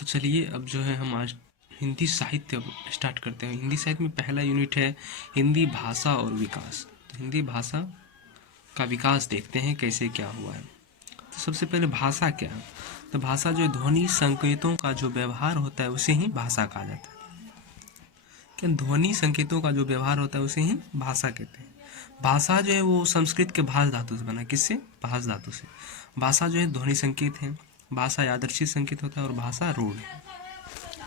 तो चलिए अब जो है हम आज हिंदी साहित्य अब स्टार्ट करते हैं। हिंदी साहित्य में पहला यूनिट है हिंदी भाषा और विकास। तो हिंदी भाषा का विकास देखते हैं कैसे क्या हुआ है। तो सबसे पहले भाषा क्या है। तो भाषा जो ध्वनि संकेतों का जो व्यवहार होता है उसे ही भाषा कहा जाता है। क्या ध्वनि संकेतों का जो व्यवहार होता है उसे ही भाषा कहते हैं। भाषा जो है वो संस्कृत के भाष धातु से बना। किससे? भाष धातु से। भाषा जो है ध्वनि संकेत है, भाषा यादृच्छिक संकेत होता है और भाषा रूढ़ है।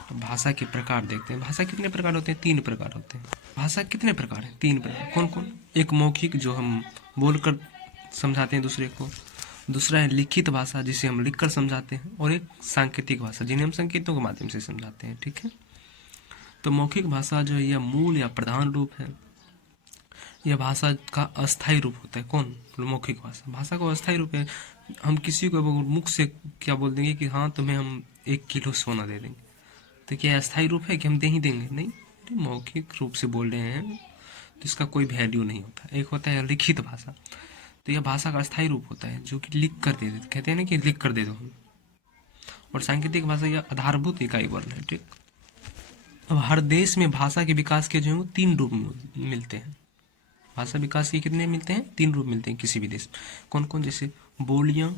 तो भाषा के प्रकार देखते हैं। भाषा कितने प्रकार होते हैं? 3 प्रकार होते हैं। भाषा कितने प्रकार हैं? 3 प्रकार। कौन कौन? एक मौखिक जो हम बोलकर समझाते हैं दूसरे को, दूसरा है लिखित भाषा जिसे हम लिखकर समझाते हैं, और एक सांकेतिक भाषा जिन्हें हम संकेतों के माध्यम से समझाते हैं। ठीक है। तो मौखिक भाषा जो है यह मूल या प्रधान रूप है। यह भाषा का अस्थायी रूप होता है। कौन? मौखिक भाषा। भाषा का अस्थायी रूप है। हम किसी को मुख से क्या बोल देंगे कि हाँ तुम्हें हम 1 किलो सोना दे देंगे, तो क्या अस्थायी रूप है कि हम दे ही देंगे? नहीं, मौखिक रूप से बोल रहे हैं तो इसका कोई वैल्यू नहीं होता। एक होता है लिखित भाषा, तो यह भाषा का अस्थायी रूप होता है जो कि लिख कर दे देते, कहते हैं ना कि लिख कर दे दो हम। और सांकेतिक भाषा यह आधारभूत इकाई वर्ण है। ठीक। अब हर देश में भाषा के विकास के जो है वो 3 रूप मिलते हैं। भाषा विकास के कितने मिलते हैं? 3 रूप मिलते हैं किसी भी देश। कौन कौन? जैसे बोलियां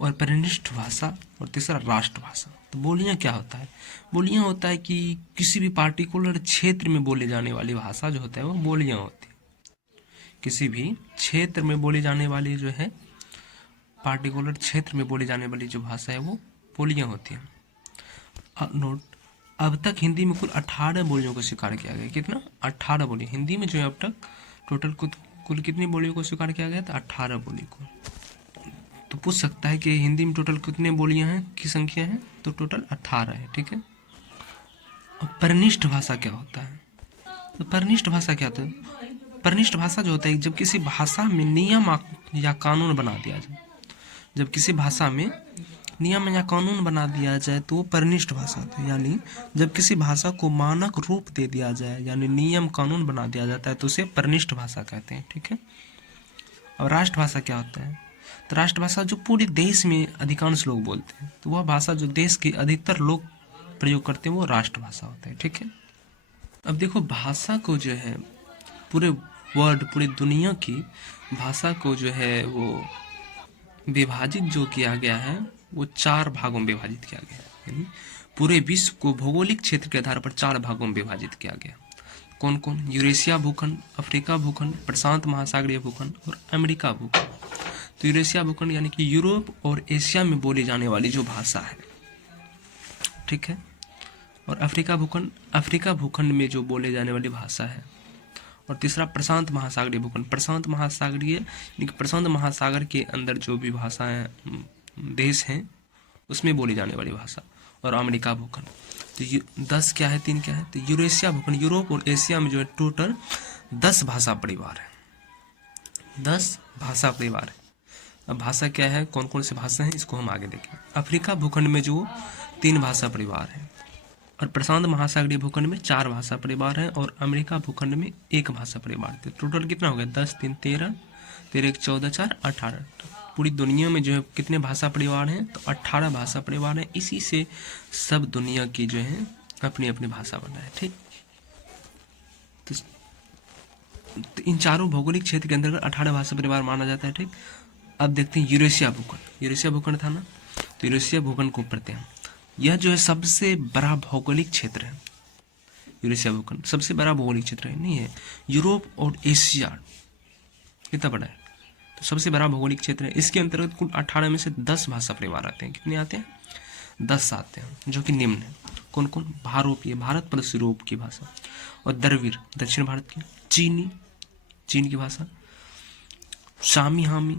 और परिनिष्ठ भाषा और तीसरा राष्ट्रभाषा। तो बोलियां क्या होता है? बोलियां होता है कि किसी भी पार्टिकुलर क्षेत्र में बोले जाने वाली भाषा जो होता है वो बोलियां होती है। किसी भी क्षेत्र में बोली जाने वाली जो है, पार्टिकुलर क्षेत्र में बोली जाने वाली जो भाषा है वो बोलियां होती है। नोट, अब तक हिंदी में कुल 18 बोलियों को स्वीकार किया गया। कितना? 18 बोली। हिंदी में जो है अब तक टोटल कुल कितनी बोलियों को स्वीकार किया गया था? 18 बोली को। तो पूछ सकता है कि हिंदी में टोटल कितने बोलियां हैं, की संख्या है? तो टोटल 18 है। ठीक है। अब परनिष्ठ भाषा क्या होता है? तो परनिष्ठ भाषा क्या होता है? परनिष्ठ भाषा जो होता है जब किसी भाषा में नियम या कानून बना दिया जाए। जब किसी भाषा में नियम या कानून बना दिया जाए तो वो परनिष्ठ भाषा होती है। यानी जब किसी भाषा को मानक रूप दे दिया जाए, यानी नियम कानून बना दिया जाता है, तो उसे परनिष्ठ भाषा कहते हैं। ठीक है। और राष्ट्रभाषा क्या होता है? तो राष्ट्रभाषा जो पूरे देश में अधिकांश लोग बोलते हैं, तो वह भाषा जो देश के अधिकतर लोग प्रयोग करते हैं वो राष्ट्रभाषा होता है। ठीक है। अब देखो, भाषा को जो है पूरे वर्ल्ड, पूरी दुनिया की भाषा को जो है वो विभाजित जो किया गया है वो 4 भागों में विभाजित किया गया है। यानी पूरे विश्व को भौगोलिक क्षेत्र के आधार पर 4 भागों में विभाजित किया गया। कौन कौन? यूरेशिया भूखंड, अफ्रीका भूखंड, प्रशांत महासागरीय भूखंड और अमेरिका भूखंड। तो यूरेशिया भूखंड यानी कि यूरोप और एशिया में बोली जाने वाली जो भाषा है। ठीक है। और अफ्रीका भूखंड, अफ्रीका भूखंड में जो बोले जाने वाली भाषा है। और तीसरा प्रशांत महासागरीय भूखंड, प्रशांत महासागरीय यानी कि प्रशांत महासागर के अंदर जो भी भाषाएं देश हैं उसमें बोली जाने वाली भाषा। और अमेरिका भूखंड। तो 10 क्या है, 3 क्या है? तो यूरेशिया भूखंड, यूरोप और एशिया में जो है टोटल 10 भाषा परिवार है। 10 भाषा परिवार है। अब भाषा क्या है, कौन कौन से भाषा हैं, इसको हम आगे देखें। अफ्रीका भूखंड में जो 3 भाषा परिवार है, और प्रशांत महासागरीय भूखंड में 4 भाषा परिवार हैं, और अमेरिका भूखंड में 1 भाषा परिवार थे। टोटल कितना हो गया? 10 3 13, 13 14 4 18। पूरी दुनिया में जो है कितने भाषा परिवार हैं? तो 18 भाषा परिवार हैं। इसी से सब दुनिया की जो है अपनी अपनी भाषा बना है। ठीक। तो इन चारों भौगोलिक क्षेत्र के अंतर्गत 18 भाषा परिवार माना जाता है। ठीक। अब देखते हैं यूरेशिया भूखंड। यूरेशिया भूखंड था ना, तो यूरेशिया भूखंड को पढ़ते हैं। यह जो है सबसे बड़ा भौगोलिक क्षेत्र है। यूरेशिया भूखंड सबसे बड़ा भौगोलिक क्षेत्र है, नहीं है? यूरोप और एशिया कितना बड़ा है? तो सबसे बड़ा भौगोलिक क्षेत्र है। इसके अंतर्गत कुल 18 में से 10 भाषा परिवार आते हैं। कितने आते हैं? 10 आते हैं, जो कि निम्न है। कौन कौन? भारोपीय, भारत प्लस यूरोप की भाषा, और द्रविड़, दक्षिण भारत की, चीनी, चीन की भाषा, शामी हामी,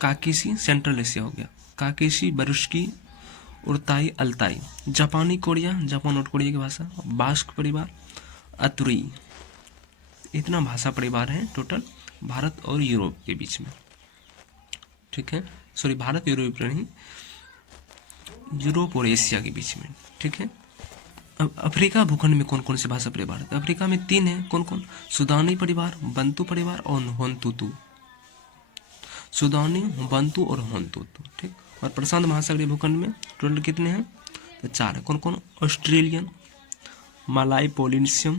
काकेशी, सेंट्रल एशिया हो गया, काकेशी, बरुष्की, उर्ताई, अल्ताई, जापानी कोरिया, जापान और कोरिया की भाषा, बास्क परिवार, अतुरी। इतना भाषा परिवार है टोटल भारत और यूरोप के बीच में। ठीक है। सॉरी, भारत यूरोप नहीं, यूरोप और एशिया के बीच में। ठीक है। अब अफ्रीका भूखंड में कौन कौन से भाषा परिवार है? अफ्रीका में 3 है। कौन कौन? सुदानी परिवार, बंतु परिवार और होंतुतु। सुदानी, बंतु और होंतुतु। ठीक। और प्रशांत महासागरीय भूखंड में टोटल कितने हैं? तो 4 है। कौन कौन? ऑस्ट्रेलियन, मलाई पोलिनेशियन,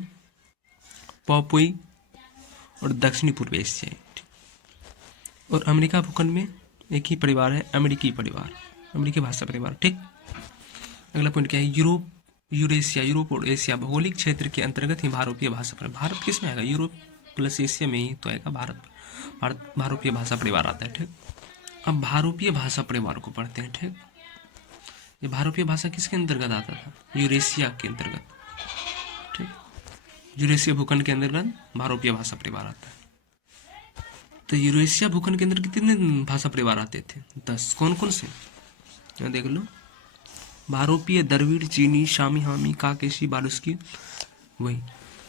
पापुई और दक्षिणी पूर्व एशियाई। और अमेरिका भूखंड में एक ही परिवार है, अमेरिकी परिवार, अमेरिकी भाषा परिवार। ठीक। अगला पॉइंट क्या है? यूरोप, यूरेशिया, यूरोप और एशिया भौगोलिक क्षेत्र के अंतर्गत ही भारतीय भाषा परिवार। भारत किस में आएगा? यूरोप प्लस एशिया में ही तो आएगा भारत भारतीय भाषा परिवार आता है। ठीक। अब भारतीय भाषा परिवार को पढ़ते हैं। ठीक। ये भारतीय भाषा किसके अंतर्गत आता था? यूरेशिया के अंतर्गत। ठीक। यूरेशिया भूखंड के अंतर्गत भारतीय भाषा परिवार आता है। तो यूरेशिया भूखंड के अंदर कितने भाषा परिवार आते थे? 10। कौन कौन से? यहाँ देख लो, भारोपीय, द्रविड़, चीनी, शामी, हामी, काकेशी, बालुस्की, वही।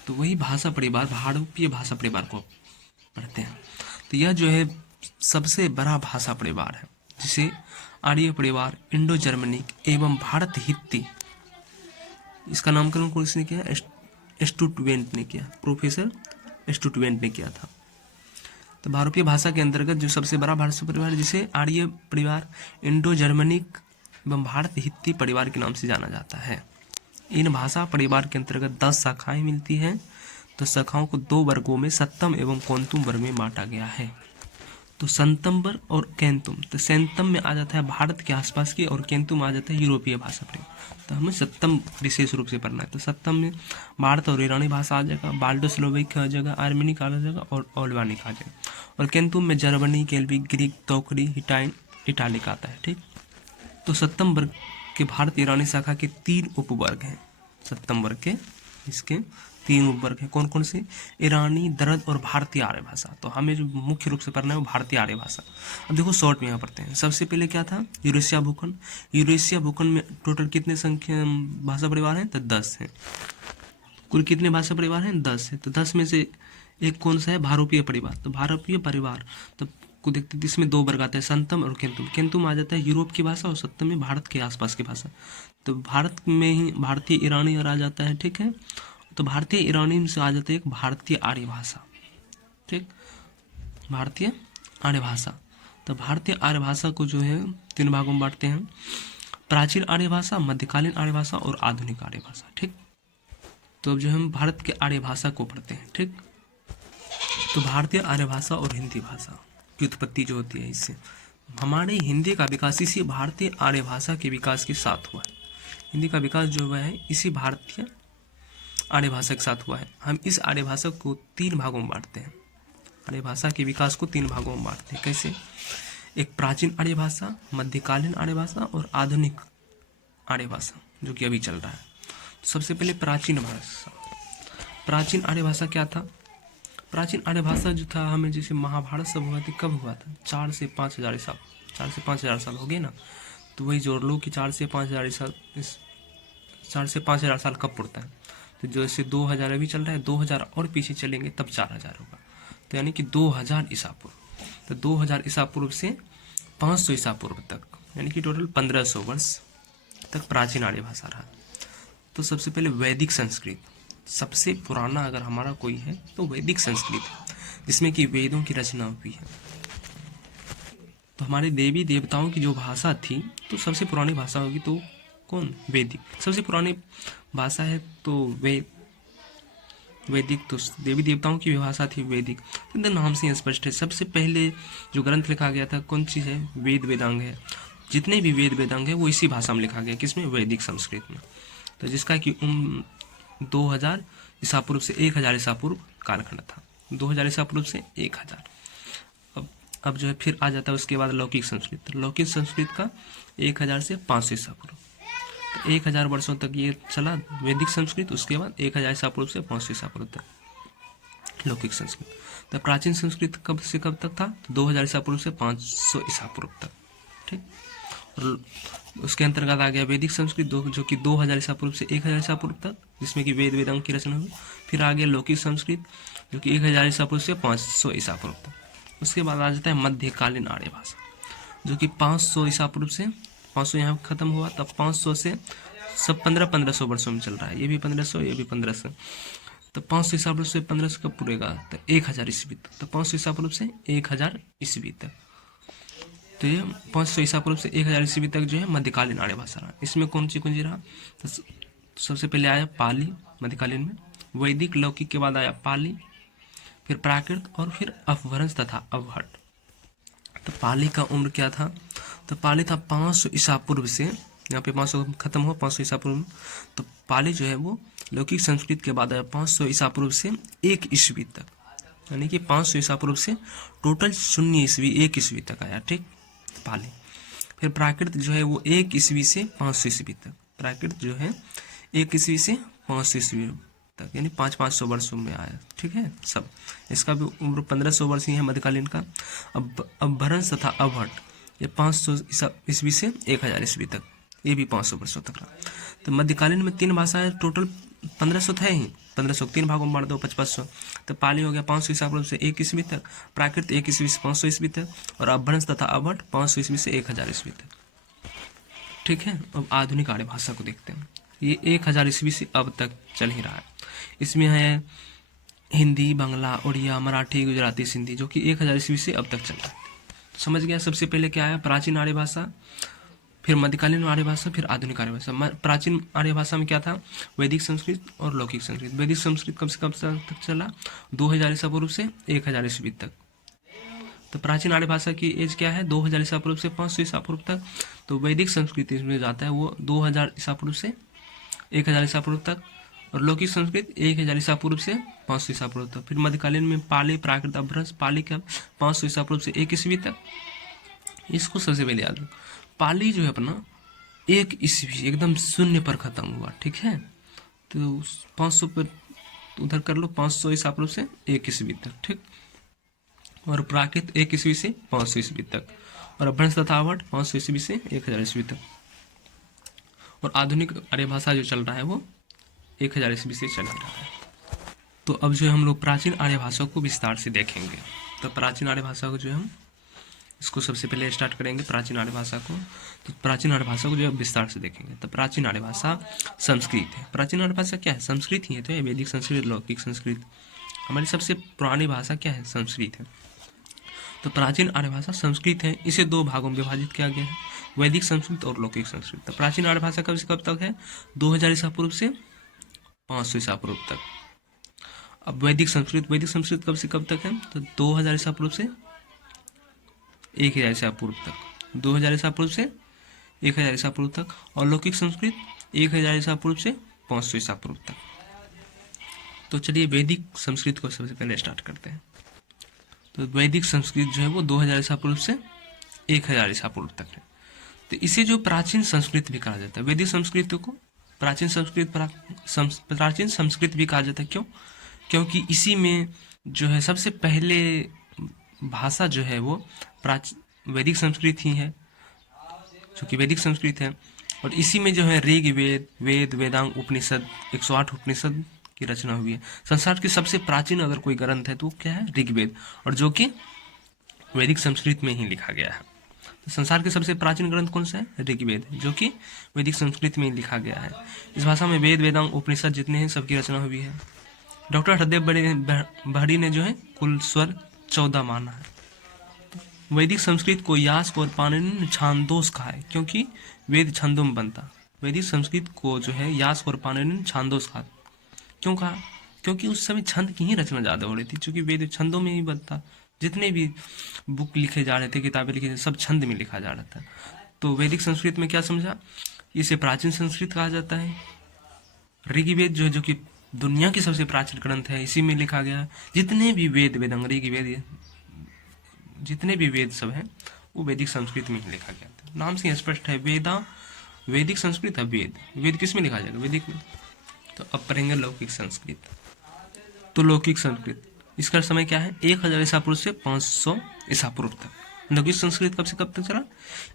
तो वही भाषा परिवार भारतीय भाषा परिवार को पढ़ते हैं। तो यह जो है सबसे बड़ा भाषा परिवार है, जिसे आर्य परिवार, इंडो जर्मनिक एवं भारत हित्ती, इसका नामकरण किसने किया? स्टुटवेंट ने किया, प्रोफेसर स्टुटवेंट ने किया था। तो भारतीय भाषा के अंतर्गत जो सबसे बड़ा भाषा परिवार, जिसे आर्य परिवार, इंडो जर्मनिक एवं भारत हित्ती परिवार के नाम से जाना जाता है। इन भाषा परिवार के अंतर्गत 10 शाखाएं मिलती हैं। तो शाखाओं को 2 वर्गों में, सत्तम एवं कौंतुम वर्ग में बांटा गया है। तो संतम वर्ग और कैंतुम। तो सैंतम में आ जाता है भारत के आसपास की, और कैंतुम आ जाता है यूरोपीय भाषा परिवार। तो हमें सत्तम विशेष रूप से पढ़ना है। तो सत्तम में भारत और ईरानी भाषा आ जाएगा, बाल्टो स्लोवेक आ जाएगा, आर्मेनिक आ जाएगा और ओल्बानिक आ जाएगा। और कैंतुम में जर्मनी, केल्विक, ग्रीक, तोकरी, हिटाइन, इटालिक आता है। ठीक। तो सप्तम वर्ग के भारत ईरानी शाखा के 3 उपवर्ग हैं। सप्तम वर्ग के इसके 3 उपवर्ग हैं। कौन कौन से? ईरानी, दरद और भारतीय आर्य भाषा। तो हमें जो मुख्य रूप से पढ़ना है वो भारतीय आर्य भाषा। अब देखो शॉर्ट में यहाँ पढ़ते हैं। सबसे पहले क्या था? यूरेशिया भूखंड। यूरेशिया भूखंड में टोटल कितने संख्या भाषा परिवार हैं? तो 10 हैं। कुल कितने भाषा परिवार हैं? 10 है। तो 10 में से एक कौन सा है? भारतीय परिवार। तो भारतीय परिवार तो को देखते इसमें 2 वर्ग आते हैं, संतम और केंतुम। केंतुम आ जाता है यूरोप की भाषा, और सत्तम में भारत के आसपास की भाषा। तो भारत में ही भारतीय ईरानी और आ जाता है। ठीक है। तो भारतीय ईरानी से आ जाता है एक भारतीय आर्य भाषा। ठीक। भारतीय आर्य भाषा। तो भारतीय आर्य भाषा को जो है 3 भागों में बांटते हैं: प्राचीन आर्य भाषा, मध्यकालीन आर्य भाषा और आधुनिक आर्य भाषा। ठीक। तो अब जो हम भारत के आर्य भाषा को पढ़ते हैं। ठीक। तो भारतीय आर्य भाषा और हिंदी भाषा की उत्पत्ति जो होती है, इससे हमारे हिंदी का विकास इसी भारतीय आर्य भाषा के विकास के साथ हुआ है। हिंदी का विकास जो हुआ है इसी भारतीय आर्य भाषा के साथ हुआ है। हम इस आर्य भाषा को 3 भागों में बांटते हैं। आर्य भाषा के विकास को 3 भागों में बांटते हैं। कैसे? एक प्राचीन आर्य भाषा, मध्यकालीन आर्य भाषा और आधुनिक आर्य भाषा, जो कि अभी चल रहा है। तो सबसे पहले प्राचीन भाषा। प्राचीन आर्य भाषा क्या था? प्राचीन आर्य भाषा जो था, हमें जैसे महाभारत सब हुआ था, कब हुआ था? 4 से 5 हज़ार साल, 4 से 5 हज़ार साल हो गए ना। तो वही जोड़ लो कि 4 से 5 हज़ार साल, इस 4 से 5 हज़ार साल कब पड़ता है? तो जैसे 2000 अभी चल रहा है, 2000 और पीछे चलेंगे तब 4000 होगा। तो यानी कि 2000 ईसा पूर्व। तो 2000 ईसा पूर्व से 500 ईसा पूर्व तक, यानी कि टोटल 1500 वर्ष तक प्राचीन आर्य भाषा रहा। तो सबसे पहले वैदिक संस्कृत, सबसे पुराना अगर हमारा कोई है तो वैदिक संस्कृत है, जिसमें कि वेदों की रचना हुई है। तो हमारे देवी देवताओं की जो भाषा थी, तो सबसे पुरानी भाषा होगी तो कौन? वैदिक। सबसे पुरानी भाषा है तो वैदिक। तो देवी देवताओं की भी भाषा थी वैदिक। तो नाम से स्पष्ट है। सबसे पहले जो ग्रंथ लिखा गया था कौन चीज़ है? वेद वेदांग है। जितने भी वेद वेदांग है वो इसी भाषा में लिखा गया। किसमें? वैदिक संस्कृत में। तो जिसका कि 2000 ईसा पूर्व से 1000 ईसा पूर्व कालखंड था। 2000 ईसा पूर्व से 1000। अब जो है फिर आ जाता है उसके बाद लौकिक संस्कृत। लौकिक संस्कृत का 1000 से 500 ईसा पूर्व। तो 1000 वर्षों तक ये चला वैदिक संस्कृत। उसके बाद 1000 ईसा पूर्व से 500 ईसा पूर्व तक लौकिक संस्कृत। तो प्राचीन संस्कृत कब से कब तक था? तो 2000 ईसा पूर्व से 500 ईसा पूर्व तक। ठीक। और उसके अंतर्गत आ गया वैदिक संस्कृत, जो कि 2000 ईसा पूर्व से 1000 ईसा पूर्व तक, जिसमें कि वेद वेदांग की रचना हुई। फिर आ गया लौकिक संस्कृत, जो कि 1000 ईसा पूर्व से 500 ईसा पूर्व तक। उसके बाद आ जाता है मध्यकालीन आर्य भाषा, जो कि 500 ईसा पूर्व से 500 यहाँ खत्म हुआ, तब 500 से सब 1500 वर्षों में चल रहा है। ये भी 1500, ये भी 1500। तो 500 ईसा पूर्व से 1500 कब पूरेगा? तो 1000 ईस्वी तक। तो 500 ईसा पूर्व से 1000 ईस्वी तक। तो ये 500 ईसा पूर्व से 1000 ईस्वी तक जो है मध्यकालीन आर्य भाषा रहा। इसमें कौन सी कुंजी रहा? तो सबसे पहले आया पाली मध्यकालीन में, वैदिक लौकिक के बाद आया पाली, फिर प्राकृत और फिर अपभ्रंश तथा अवहट। तो पाली का उम्र क्या था? तो पाली था 500 ईसा पूर्व से, यहाँ पे 500 खत्म हुआ 500 ईसा पूर्व में। तो पाली जो है वो लौकिक संस्कृत के बाद आया 500 ईसा पूर्व से 1 ईस्वी तक, यानी कि 500 ईसा पूर्व से टोटल 0 ईस्वी 1 ईस्वी तक आया, ठीक, पाली। फिर प्राकृत जो है वो 1 ईस्वी से 500 ईस्वी तक, प्राकृत जो है 1 ईस्वी से 500 ईस्वी तक, यानी 500 वर्षों में आया, ठीक है सब। इसका भी उम्र 1500 वर्ष ही है मध्यकालीन का। अब अपभ्रंश तथा अवहट ये 500 ईस्वी से 1000 ईस्वी तक, ये भी 500 वर्षों तक रहा। तो मध्यकालीन में 3 भाषाएं टोटल 1500 थे ही, 1500 3 भागों में बांट दो 5500। तो पाली हो गया 500 ईसा पूर्व से 1 ईस्वी तक, प्राकृत 1 ईस्वी से 500 ईस्वी तक, और अपभ्रंश तथा अवहट 500 ईस्वी से 1000 ईस्वी तक, ठीक है। अब आधुनिक आर्य भाषा को देखते हैं। ये 1000 ईस्वी से अब तक चल ही रहा है। इसमें है हिंदी, बांग्ला, उड़िया, मराठी, गुजराती, सिंधी, जो कि 1000 ईस्वी से अब तक चल रहा है। तो समझ गया, सबसे पहले क्या है? प्राचीन आर्य भाषा, फिर मध्यकालीन आर्य भाषा, फिर आधुनिक आर्य भाषा। प्राचीन आर्य भाषा में क्या था? वैदिक संस्कृत और लौकिक संस्कृत। वैदिक संस्कृत कब से कब तक चला? 2000 ईसा पूर्व से 1000 ईस्वी तक। तो प्राचीन आर्य भाषा की एज क्या है? 2000 ईसा पूर्व से 500 ईसा पूर्व तक। तो वैदिक संस्कृत इसमें जाता है वो 2000 ईसा पूर्व से 1000 ईसा पूर्व तक, और लौकिक संस्कृत 1000 ईसा पूर्व से 500 ईसा पूर्व तक। फिर मध्यकालीन में पाली, प्राकृत, अपभ्रंश। पाली का 500 ईसा पूर्व से 1 ईस्वी तक। इसको सबसे पहले याद रखो, पाली जो है अपना 1 ईस्वी एकदम शून्य पर खत्म हुआ, ठीक है। तो 500 पर उधर कर लो, 500 ईसा पूर्व से 1 ईस्वी तक, ठीक। और प्राकृत 1 ईस्वी से 500 ईस्वी तक, और अपभ्रंश तथा अवहट 500 ईस्वी से 1000 ईस्वी तक। और आधुनिक आर्य भाषा जो चल रहा है वो 1000 ईस्वी से चल रहा है। तो अब जो है हम लोग प्राचीन आर्य भाषा को विस्तार से देखेंगे। तो प्राचीन आर्य भाषा को जो है हम इसको सबसे पहले स्टार्ट करेंगे, प्राचीन आर्य भाषा को। तो प्राचीन आर्य भाषा को जो है विस्तार से देखेंगे। तो प्राचीन आर्य भाषा संस्कृत है। प्राचीन आर्य भाषा क्या है? संस्कृत ही है। तो ये वैदिक संस्कृत, लौकिक संस्कृत। हमारी सबसे पुरानी भाषा क्या है? संस्कृत है। तो प्राचीन आर्य भाषा संस्कृत है। इसे 2 भागों में विभाजित किया गया है, वैदिक संस्कृत और लौकिक संस्कृत। तो प्राचीन आर्य भाषा कब से कब तक है? 2000 ईसा पूर्व से 500 ईसा पूर्व तक। अब वैदिक संस्कृत कब से कब तक है? तो 2000 ईसा पूर्व से 1000 ईसा पूर्व तक, 2000 ईसा पूर्व से 1000 ईसा पूर्व तक। और लौकिक संस्कृत 1000 ईसा पूर्व से 500 ईसा पूर्व तक। तो चलिए वैदिक संस्कृत को सबसे पहले स्टार्ट करते हैं। तो वैदिक संस्कृत जो है वो 2000 ईसा पूर्व से 1000 ईसा पूर्व तक है। तो इसे जो प्राचीन संस्कृत भी कहा जाता है। वैदिक संस्कृत को प्राचीन संस्कृत भी कहा जाता है। क्यों? क्योंकि इसी में जो है सबसे पहले भाषा जो है वो वैदिक संस्कृत ही है, जो कि वैदिक संस्कृत है। और इसी में जो है ऋग्वेद, वेद, वेदांग, उपनिषद, 108 उपनिषद की रचना हुई है। संसार की सबसे प्राचीन अगर कोई ग्रंथ है तो क्या है? ऋग्वेद, और जो कि वैदिक संस्कृत में ही लिखा गया है। तो संसार के सबसे प्राचीन ग्रंथ कौन सा है? ऋग्वेद, जो कि वैदिक संस्कृत में ही लिखा गया है। इस भाषा में वेद, वेदांग, उपनिषद जितने हैं सबकी रचना हुई है। डॉक्टर हरदेव बहड़ी ने जो है कुल स्वर 14 माना है। वैदिक संस्कृत को यास्क और पाणिनि ने छांदोस कहा है, क्योंकि वेद छंदों में बनता। वैदिक संस्कृत को जो है यास्क और पाणिनि ने छांदोस कहा। क्यों कहा? क्योंकि उस समय छंद की ही रचना ज़्यादा हो रही थी, क्योंकि वेद छंदों में ही बनता। जितने भी बुक लिखे जा रहे थे, किताबें लिखी थी, सब छंद में लिखा जा रहा था। तो वैदिक संस्कृत में क्या समझा? इसे प्राचीन संस्कृत कहा जाता है। ऋग्वेद जो कि दुनिया की सबसे प्राचीन ग्रंथ है, इसी में लिखा गया। जितने भी वेद, वेदांग, ऋग्वेद, जितने भी वेद सब हैं वो वैदिक संस्कृत में ही लिखा गया था। नाम से स्पष्ट है, वैदिक संस्कृत है। वेद किस में लिखा जाएगा? वैदिक में। तो अब पढ़ेंगे लौकिक संस्कृत। तो लौकिक संस्कृत, इसका समय क्या है? 1000 ईसा पूर्व से 500 ईसा पूर्व तक। लौकिक संस्कृत कब से कब तक चला?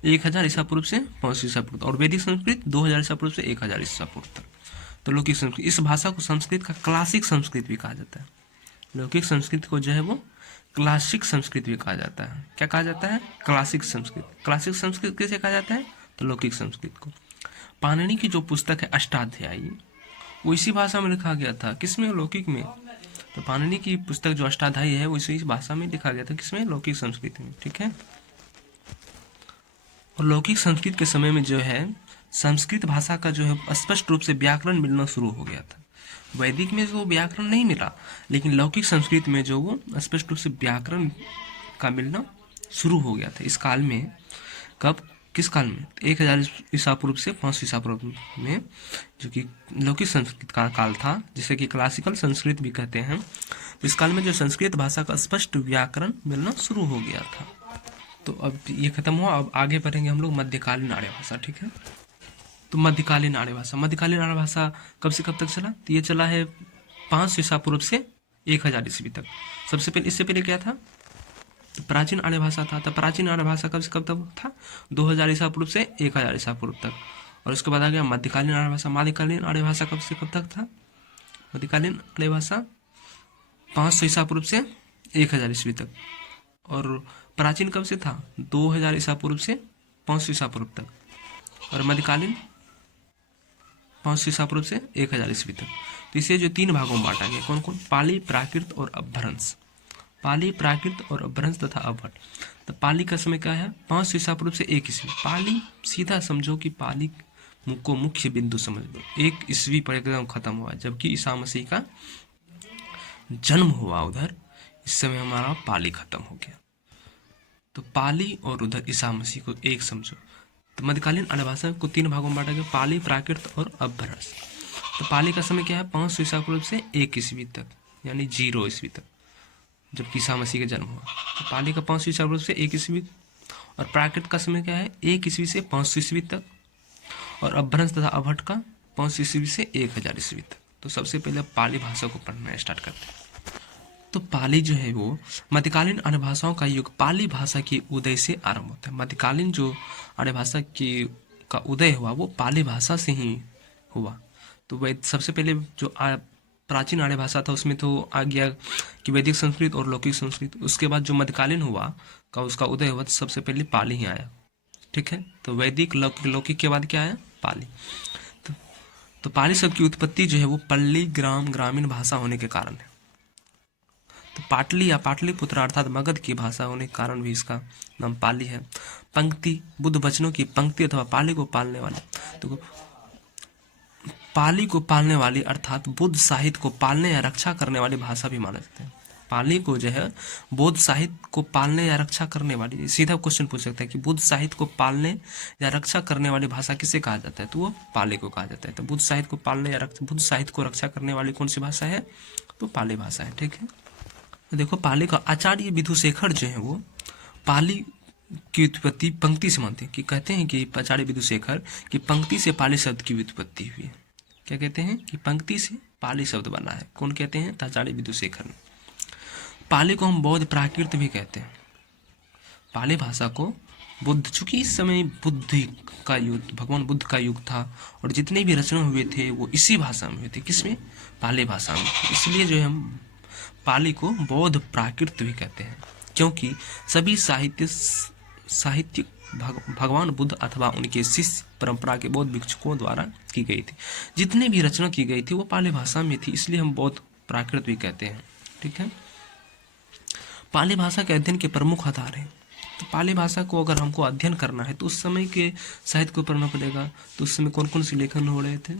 1000 ईसा पूर्व से 500 ईसा पूर्व तक। और वैदिक संस्कृत 2000 ईसा पूर्व से 1000 ईसा पूर्व तक। तो लौकिक संस्कृत, इस भाषा को संस्कृत का क्लासिक संस्कृत भी कहा जाता है। लौकिक संस्कृत को जो है वो क्लासिक संस्कृत भी कहा जाता है। क्या कहा जाता है? क्लासिक संस्कृत। क्लासिक संस्कृत किसे कहा जाता है? तो लौकिक संस्कृत को। पाणिनि की जो पुस्तक है अष्टाध्यायी, वो इसी भाषा में लिखा गया था। किसमें? लौकिक में। तो पाणिनि की पुस्तक जो अष्टाध्यायी है वो इसी भाषा में लिखा गया था। किसमें? लौकिक संस्कृत में, ठीक है। और लौकिक संस्कृत के समय में जो है संस्कृत भाषा का जो है स्पष्ट रूप से व्याकरण मिलना शुरू हो गया था। वैदिक में जो व्याकरण नहीं मिला, लेकिन लौकिक संस्कृत में जो वो स्पष्ट रूप से व्याकरण का मिलना शुरू हो गया था। इस काल में, कब, किस काल में? 1000 ईसा पूर्व से 500 ईसा पूर्व में, जो कि लौकिक संस्कृत का काल था, जिसे कि क्लासिकल संस्कृत भी कहते हैं। इस काल में जो संस्कृत भाषा का स्पष्ट व्याकरण मिलना शुरू हो गया था। तो अब ये खत्म हुआ, अब आगे बढ़ेंगे हम लोग मध्यकालीन आर्य भाषा, ठीक है। तो मध्यकालीन आर्य भाषा, मध्यकालीन आर्य भाषा कब से कब तक चला? तो ये चला है 500 ईसा पूर्व से 1000 ईस्वी तक। सबसे पहले, इससे पहले क्या था? तो प्राचीन आर्य भाषा था। तो प्राचीन आर्य भाषा कब से कब तक था? 2000 ईसा पूर्व से 1000 ईसा पूर्व तक। और उसके बाद आ गया मध्यकालीन आर्य भाषा। मध्यकालीन आर्य भाषा कब से कब तक था? मध्यकालीन आर्य भाषा 500 ईसा पूर्व से 1000 ईस्वी तक। और प्राचीन कब से था? 2000 ईसा पूर्व से 500 ईसा पूर्व तक। और मध्यकालीन 500 ईसा पूर्व से 1000 ईस्वी तक। तो इसे जो 3 भागों में बांटा गया, कौन कौन? पाली, प्राकृत और अपभ्रंश। पाली, प्राकृत और अपभ्रंश तथा अवभट। तो पाली का समय क्या है? 500 ईसा पूर्व से 1 ईस्वी। पाली सीधा समझो कि पाली को मुख्य बिंदु समझ लो, 1 ईस्वी पर एकदम खत्म हुआ, जबकि ईसा मसीह का जन्म हुआ उधर, इस समय हमारा पाली खत्म हो गया। तो पाली और उधर ईसा मसीह को एक समझो। तो मध्यकालीन आर्य भाषा को 3 भागों में बांटा गया, पाली, प्राकृत और अपभ्रंश। तो पाली का समय क्या है? 500 ईसा पूर्व से 1 ईस्वी तक, यानी 0 ईस्वी तक, जब ईसा मसीह का जन्म हुआ। तो पाली का 500 ईसा पूर्व से 1 ईस्वी। और प्राकृत का समय क्या है? 1 ईस्वी से 500 ईस्वी तक। और अपभ्रंश तथा अवभट का 500 ईस्वी से 1000 ईस्वी तक। तो सबसे पहले पाली भाषा को पढ़ना स्टार्ट करते हैं। तो पाली जो है वो मध्यकालीन आर्य भाषाओं का युग पाली भाषा के उदय से आरंभ होता है। मध्यकालीन जो आर्य भाषा की का उदय हुआ वो पाली भाषा से ही हुआ। तो वह सबसे पहले जो प्राचीन आर्य भाषा था उसमें तो आ गया कि वैदिक संस्कृत और लौकिक संस्कृत। उसके बाद जो मध्यकालीन हुआ का उसका उदय हुआ तो सबसे पहले पाली ही आया, ठीक है। तो वैदिक, लौकिक के बाद क्या आया? पाली। तो पाली शब्द की उत्पत्ति जो है वो पल्ली, ग्रामीण भाषा होने के कारण है। तो पाटली या पाटलिपुत्र अर्थात मगध की भाषा होने के कारण भी इसका नाम पाली है। पंक्ति, बुद्ध वचनों की पंक्ति अथवा पाली को पालने वाले। तो पाली को पालने वाली अर्थात बुद्ध साहित्य को पालने या रक्षा करने वाली भाषा भी माना जाता है। पाली को जो है बौद्ध साहित्य को पालने या रक्षा करने वाली, सीधा क्वेश्चन पूछ सकता है कि बुद्ध साहित्य को पालने या रक्षा करने वाली भाषा किसे कहा जाता है? तो वो पाली को कहा जाता है। तो बुद्ध साहित्य को पालने या बुद्ध साहित्य को रक्षा करने वाली कौन सी भाषा है? तो पाली भाषा है, ठीक है। तो देखो पाली का आचार्य विदुशेखर जो है वो पाली की उत्पत्ति पंक्ति से मानते हैं, कि कहते हैं कि आचार्य विदुशेखर कि पंक्ति से पाली शब्द की उत्पत्ति हुई है। क्या कहते हैं? कि पंक्ति से पाली शब्द बना है। कौन कहते हैं? आचार्य विदुशेखर ने। पाली को हम बौद्ध प्राकृत भी कहते हैं। पाली भाषा को बुद्ध, चूंकि इस समय बुद्धि का युग, भगवान बुद्ध का युग था और जितने भी रचना हुए थे वो इसी भाषा में हुए थे। किसमें? पाली भाषा में। इसलिए जो है हम पाली को बौद्ध प्राकृत भी कहते हैं, क्योंकि सभी साहित्य भगवान बुद्ध अथवा उनके शिष्य परंपरा के बौद्ध भिक्षुकों द्वारा की गई थी। जितने भी रचना की गई थी वो पाली भाषा में थी, इसलिए हम बौद्ध प्राकृत भी कहते हैं, ठीक है। पाली भाषा के अध्ययन के प्रमुख आधार हैं। तो पाली भाषा को अगर हमको अध्ययन करना है तो उस समय के साहित्य को पढ़ना पड़ेगा। तो उस समय कौन कौन से लेखन हो रहे थे?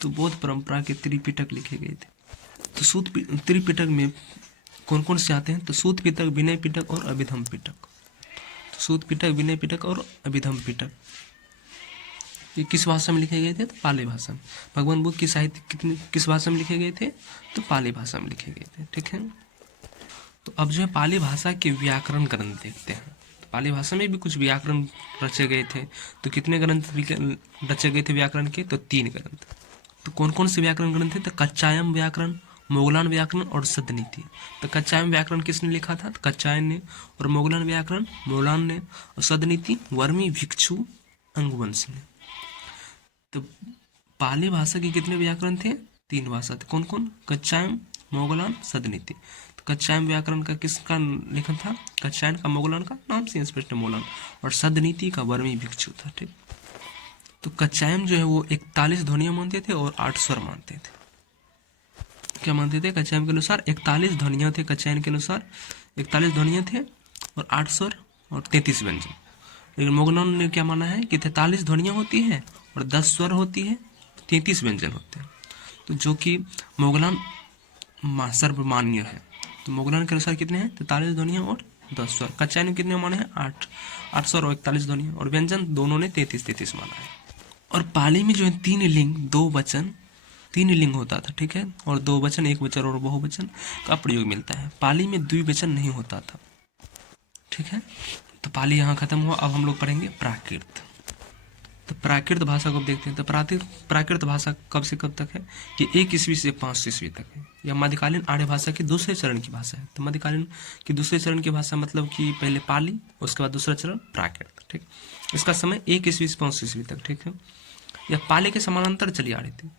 तो बौद्ध परंपरा के त्रिपिटक लिखे गए थे। तो सूत त्रिपिटक में कौन कौन से आते हैं? तो सूत पिटक, विनय पिटक और अभिधम पिटक। तो सूत पिटक, विनय पिटक और अभिधम पिटक ये किस भाषा में लिखे गए थे? तो पाली भाषा में। भगवान बुद्ध की साहित्य किस भाषा में लिखे गए थे? तो पाली भाषा में लिखे गए थे, ठीक है। तो अब जो है पाली भाषा के व्याकरण ग्रंथ देखते हैं। तो पाली भाषा में भी कुछ व्याकरण रचे गए थे। तो कितने ग्रंथ रचे गए थे व्याकरण के? तो 3 ग्रंथ। तो कौन कौन से व्याकरण ग्रंथ थे? तो कच्चायन व्याकरण, मोगलान व्याकरण और सदनीति। तो कच्चायन व्याकरण किसने लिखा था? तो कच्चायन ने। और मोगलान व्याकरण मोगलान ने। और सदनीति वर्मी भिक्षु अंगवंश ने। तो पाली भाषा के कितने व्याकरण थे? 3 भाषा थे। कौन कौन? कच्चायन, मोगलान, सदनीति। तो कच्चायन व्याकरण का किसका लेखन था? कच्चायन का, मोगलान का, नाम से स्पष्ट मोगलान। और सदनीति का वर्मी भिक्षु था, ठीक। तो कच्चायन जो है वो 41 ध्वनियां मानते थे और 8 स्वर मानते थे। क्या मानते थे? कच्चायन के अनुसार 41 ध्वनियां थे। कच्चायन के अनुसार 41 ध्वनियां थे और 8 स्वर और 33 व्यंजन। लेकिन मोगलान ने क्या माना है कि 43 ध्वनियाँ होती हैं और 10 स्वर होती है, 33 व्यंजन होते हैं। तो जो कि मोगलान सर्वमान्य है। तो मोगलान के अनुसार कितने हैं? 43 ध्वनियाँ और 10 स्वर। कच्चा ने कितने माने हैं? 8 स्वर और 41 ध्वनियाँ, और व्यंजन दोनों ने 33 माना है। और पाली में जो है 3 लिंग 2 वचन, 3 लिंग होता था, ठीक है, और 2 वचन, 1 वचन और बहुवचन का प्रयोग मिलता है। पाली में द्विवचन नहीं होता था, ठीक है। तो पाली यहाँ खत्म हुआ। अब हम लोग पढ़ेंगे प्राकृत। तो प्राकृत भाषा को अब देखते हैं। तो प्राकृत भाषा कब से कब तक है? कि 1 ईस्वी से 5 ईस्वी तक है। यह मध्यकालीन आर्य भाषा के दूसरे चरण की भाषा है। तो मध्यकालीन की दूसरे चरण की भाषा मतलब कि पहले पाली, उसके बाद दूसरा चरण प्राकृत, ठीक। इसका समय 1 ईस्वी से 5 ईस्वी तक, ठीक है। यह पाली के समानांतर चली आ रही थी।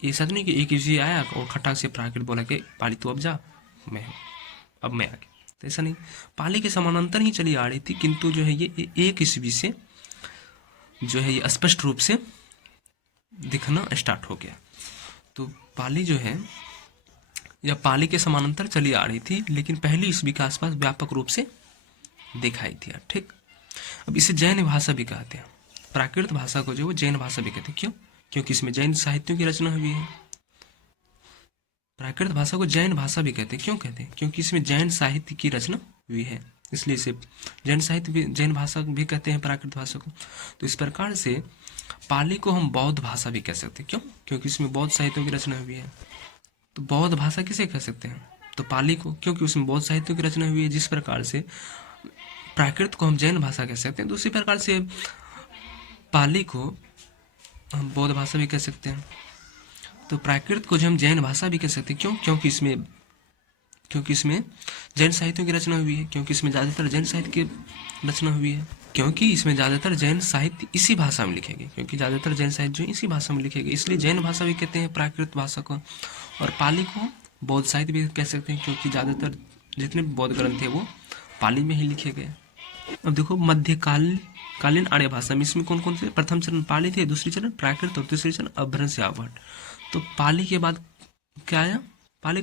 ये सच नहीं कि 1 ईस्वी आया और खटाक से प्राकृत बोला कि पाली तू अब जा, अब मैं आगे। तो ऐसा नहीं, पाली के समानांतर ही चली आ रही थी, किंतु जो है ये 1 ईस्वी से जो है ये स्पष्ट रूप से दिखना स्टार्ट हो गया। तो पाली जो है यह पाली के समानांतर चली आ रही थी, लेकिन पहली ईस्वी के आसपास व्यापक रूप से दिखाई दिया, ठीक। अब इसे जैन भाषा भी कहते हैं। प्राकृत भाषा को जो है जैन भाषा भी कहते हैं। क्यों? क्योंकि इसमें जैन साहित्यों की रचना हुई है। प्राकृत भाषा को जैन भाषा भी कहते हैं। क्यों कहते हैं? क्योंकि इसमें जैन साहित्य की रचना हुई है, इसलिए इसे जैन साहित्य भी, जैन भाषा भी कहते हैं प्राकृत भाषा को। तो इस प्रकार से पाली को हम बौद्ध भाषा भी कह सकते हैं। क्यों? क्योंकि इसमें बौद्ध साहित्यों की रचना हुई है। तो बौद्ध भाषा किसे कह सकते हैं? तो पाली को, क्योंकि उसमें बौद्ध साहित्यों की रचना हुई है। जिस प्रकार से प्राकृत को हम जैन भाषा कह सकते हैं, तो उसी प्रकार से पाली को हम बौद्ध भाषा भी कह सकते हैं। तो प्राकृत को जो हम जैन भाषा भी कह सकते हैं। क्यों? क्योंकि इसमें जैन साहित्यों की रचना हुई है। क्योंकि इसमें ज़्यादातर जैन साहित्य की रचना हुई है। क्योंकि इसमें ज़्यादातर जैन साहित्य इसी भाषा में लिखे गए। क्योंकि ज़्यादातर जैन साहित्य जो इसी भाषा में लिखे गए, इसलिए जैन भाषा भी कहते हैं प्राकृत भाषा को। और पाली को बौद्ध साहित्य भी कह सकते हैं, क्योंकि ज़्यादातर जितने भी बौद्ध ग्रंथ थे वो पाली में ही लिखे गए। अब देखो मध्यकालीन आर्य भाषा में इसमें कौन कौन से? प्रथम चरण पाली थे, दूसरी चरण प्राकृत और तीसरी चरण अपभ्रंश या आवहट। तो पाली के बाद क्या आया? पाली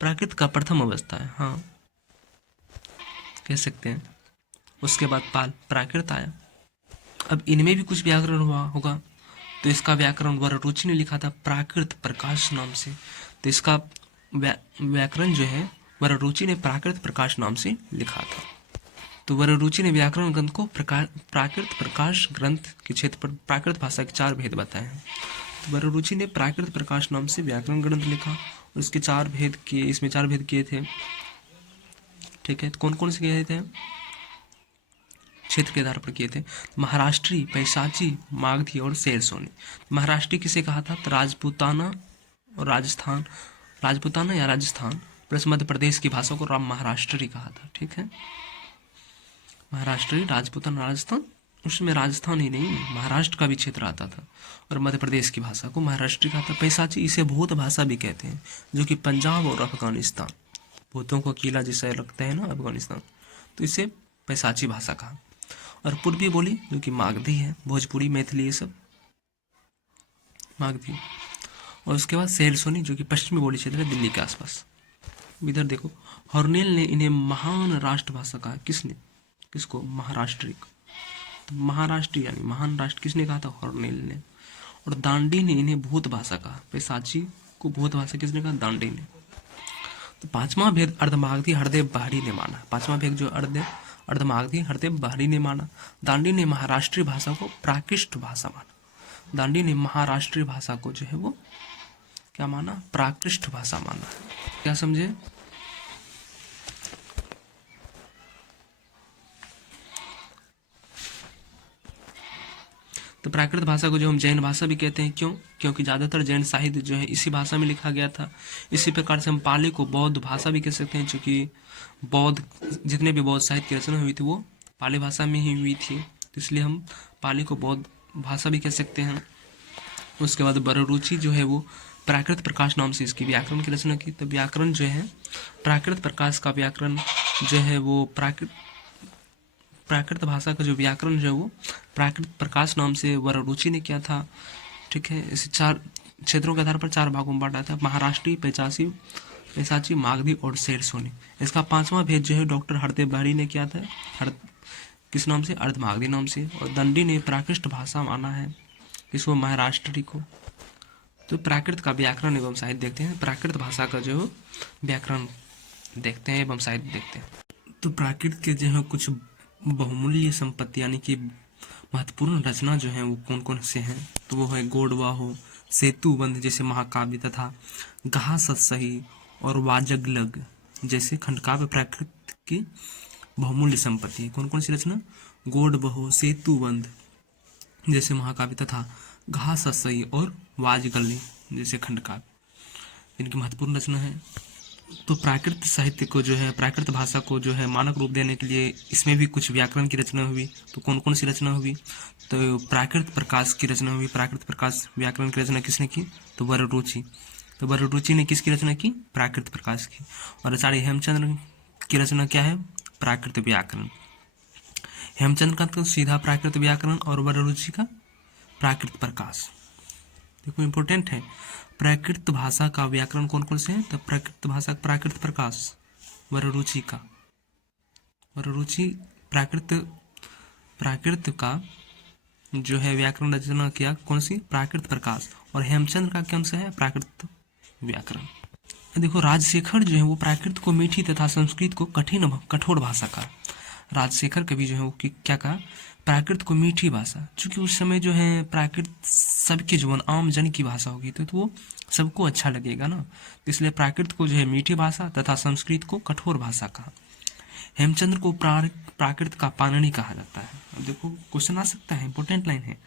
प्राकृत का प्रथम अवस्था है, हाँ कह सकते हैं। उसके बाद प्राकृत आया। अब इनमें भी कुछ व्याकरण हुआ होगा। तो इसका व्याकरण वररुचि ने लिखा था प्राकृत प्रकाश नाम से। तो इसका व्याकरण जो है वररुचि ने प्राकृत प्रकाश नाम से लिखा था। तो वररुचि ने व्याकरण ग्रंथ को प्राकृत प्रकाश ग्रंथ के क्षेत्र पर प्राकृत भाषा के 4 भेद बताए हैं। तो वररुचि ने प्राकृत प्रकाश नाम से व्याकरण ग्रंथ लिखा और इसके 4 भेद किए, इसमें 4 भेद किए थे, ठीक है। तो कौन कौन से किए थे? क्षेत्र के आधार पर किए थे। महाराष्ट्री, पैशाची, मागधी और शेरसोनी। महाराष्ट्री किसे कहा था? तो राजपूताना और राजस्थान, राजपूताना या राजस्थान प्लस मध्य प्रदेश की भाषा को महाराष्ट्री कहा था, ठीक है। महाराष्ट्री, राजपूताना, राजस्थान, उसमें राजस्थान ही नहीं महाराष्ट्र का भी क्षेत्र आता था, और मध्य प्रदेश की भाषा को महाराष्ट्री कहा था। पैशाची इसे भूत भाषा भी कहते हैं, जो कि पंजाब और अफगानिस्तान, भूतों को किला जैसा लगता है ना अफगानिस्तान, तो इसे पैशाची भाषा कहा। और पूर्वी बोली जो कि मागधी है, भोजपुरी, मैथिली, ये सब मागधी। और उसके बाद शेरसोनी जो कि पश्चिमी बोली क्षेत्र है, दिल्ली के आसपास। इधर देखो, हॉर्नेल ने इन्हें महान राष्ट्रभाषा कहा। किसने? किसको? महाराष्ट्री को। तो महाराष्ट्री यानी महान राष्ट्र किसने कहा था? हॉर्नेल ने। और दांडी ने इन्हें भूत भाषा कहा। पैशाची को भूत भाषा किसने कहा? दांडी ने। तो 5वां भेद अर्धमागधी हरदेव बहारी ने माना। 5वां भेद जो अर्धमागधी हरदेव बहारी ने माना। दांडी ने महाराष्ट्रीय भाषा को प्राकृत भाषा माना। दांडी ने महाराष्ट्रीय भाषा को जो है वो क्या माना? प्राकृत भाषा माना। क्या समझे? तो प्राकृत भाषा को जो हम जैन भाषा भी कहते हैं। क्यों? क्योंकि ज़्यादातर जैन साहित्य जो है इसी भाषा में लिखा गया था। इसी प्रकार से हम पाली को बौद्ध भाषा भी कह सकते हैं, क्योंकि बौद्ध जितने भी बौद्ध साहित्य की रचना हुई थी वो पाली भाषा में ही हुई थी, तो इसलिए हम पाली को बौद्ध भाषा भी कह सकते हैं। उसके बाद वररुचि जो है वो प्राकृत प्रकाश नाम से इसकी व्याकरण की रचना की। तो व्याकरण जो है प्राकृत प्रकाश का व्याकरण जो है वो प्राकृत भाषा का जो व्याकरण जो है वो प्राकृत प्रकाश नाम से वररुचि ने किया था, ठीक है। इसे 4 क्षेत्रों के आधार पर 4 भागों में बांटा था। महाराष्ट्री, पैशाची, मागधी और शेरसोनी। इसका 5वां भेद जो है डॉक्टर हरदेव बहारी ने किया था। किस नाम से? अर्धमागधी नाम से। और दंडी ने प्राकृत भाषा माना है किसको? महाराष्ट्री को। तो प्राकृत का व्याकरण एवं साहित्य देखते हैं। प्राकृत भाषा का जो व्याकरण देखते हैं एवं साहित्य देखते हैं। तो प्राकृत के जो है कुछ बहुमूल्य संपत्ति यानी कि महत्वपूर्ण रचना जो है वो कौन कौन से हैं? तो वो है गोडवाहो, सेतुबंध जैसे महाकाव्य तथा गहा सत्सही और वाजगलग जैसे खंडकाव्य प्राकृत की बहुमूल्य संपत्ति। कौन कौन सी रचना? गोडवाहो, सेतुबंध जैसे महाकाव्य तथा घा सत्सही और वाजगल्य जैसे खंडकाव्य इनकी महत्वपूर्ण रचना है। तो प्राकृत साहित्य को जो है, प्राकृत भाषा को जो है मानक रूप देने के लिए इसमें भी कुछ व्याकरण की रचना हुई। तो कौन कौन सी रचना हुई? तो प्राकृत प्रकाश की रचना हुई। प्राकृत प्रकाश व्याकरण की रचना किसने की? तो वररुचि। तो वररुचि ने किसकी रचना की? प्राकृत प्रकाश की। और आचार्य हेमचंद्र की रचना क्या है? प्राकृत व्याकरण। हेमचंद्र का तो सीधा प्राकृत व्याकरण और वररुचि का प्राकृत प्रकाश। देखो इंपॉर्टेंट है, प्राकृत भाषा का व्याकरण कौन कौन से हैं? तो प्राकृत भाषा का प्राकृत प्रकाश, वररुचि का, वररुचि प्राकृत का जो है व्याकरण रचना किया कौन सी? प्राकृत प्रकाश। और हेमचंद्र का कौन सा है? प्राकृत व्याकरण। देखो राजशेखर जो है वो प्राकृत को मीठी तथा संस्कृत को कठोर भाषा का। राजशेखर कवि जो है वो क्या कहा? प्राकृत को मीठी भाषा, चूंकि उस समय जो है प्राकृत सबके जीवन आम जन की भाषा होगी तो वो सबको अच्छा लगेगा ना, इसलिए प्राकृत को जो है मीठी भाषा तथा संस्कृत को कठोर भाषा कहा। हेमचंद्र को प्राकृत का पाणिनि कहा जाता है। अब देखो क्वेश्चन आ सकता है, इंपॉर्टेंट लाइन है,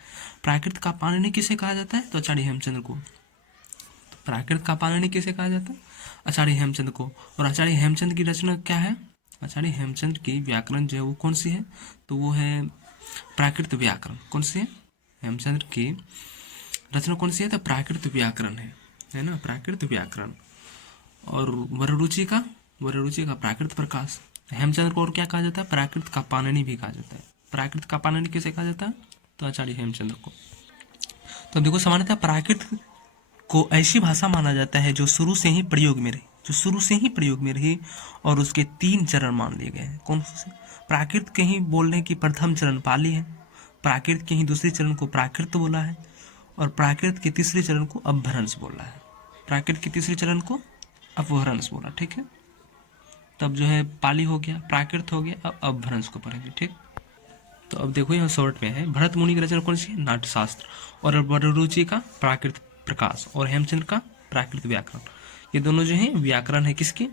प्राकृत का पाणिनि किसे कहा जाता है? तो आचार्य हेमचंद्र को। तो प्राकृत का पाणिनि किसे कहा जाता है? आचार्य हेमचंद्र को। और आचार्य हेमचंद्र की रचना क्या है? आचार्य हेमचंद्र की व्याकरण जो है वो कौन सी है? तो वो है प्राकृत व्याकरण। कौन सी है? हेमचंद्र की रचना कौन सी है? तो प्राकृत व्याकरण है ना, प्राकृत व्याकरण। और वररुचि का प्राकृत प्रकाश। हेमचंद्र को और क्या कहा जाता है? प्राकृत का पाणिनि भी कहा जाता है। प्राकृत का पाणिनि किसे कहा जाता है? तो आचार्य हेमचंद्र को। तो देखो सामान्यतः प्राकृत को ऐसी भाषा माना जाता है जो शुरू से ही प्रयोग में रही, और उसके 3 चरण मान लिए गए हैं। कौन से? प्राकृत के ही बोलने की प्रथम चरण पाली है, प्राकृत के ही दूसरी चरण को प्राकृत बोला है, और प्राकृत के तीसरे चरण को अपभ्रंश बोला है। प्राकृत के तीसरे चरण को अपभ्रंश बोला, ठीक है। तब जो है पाली हो गया, प्राकृत हो गया, अब अपभ्रंश को पढ़ेंगे, ठीक। तो अब देखो यहाँ शॉर्ट में है, भरत मुनि की रचना कौन सी है? नाट्यशास्त्र। और वररुचि का प्राकृत प्रकाश और हेमचंद्र का प्राकृत व्याकरण। ये दोनों जो है व्याकरण है किसके?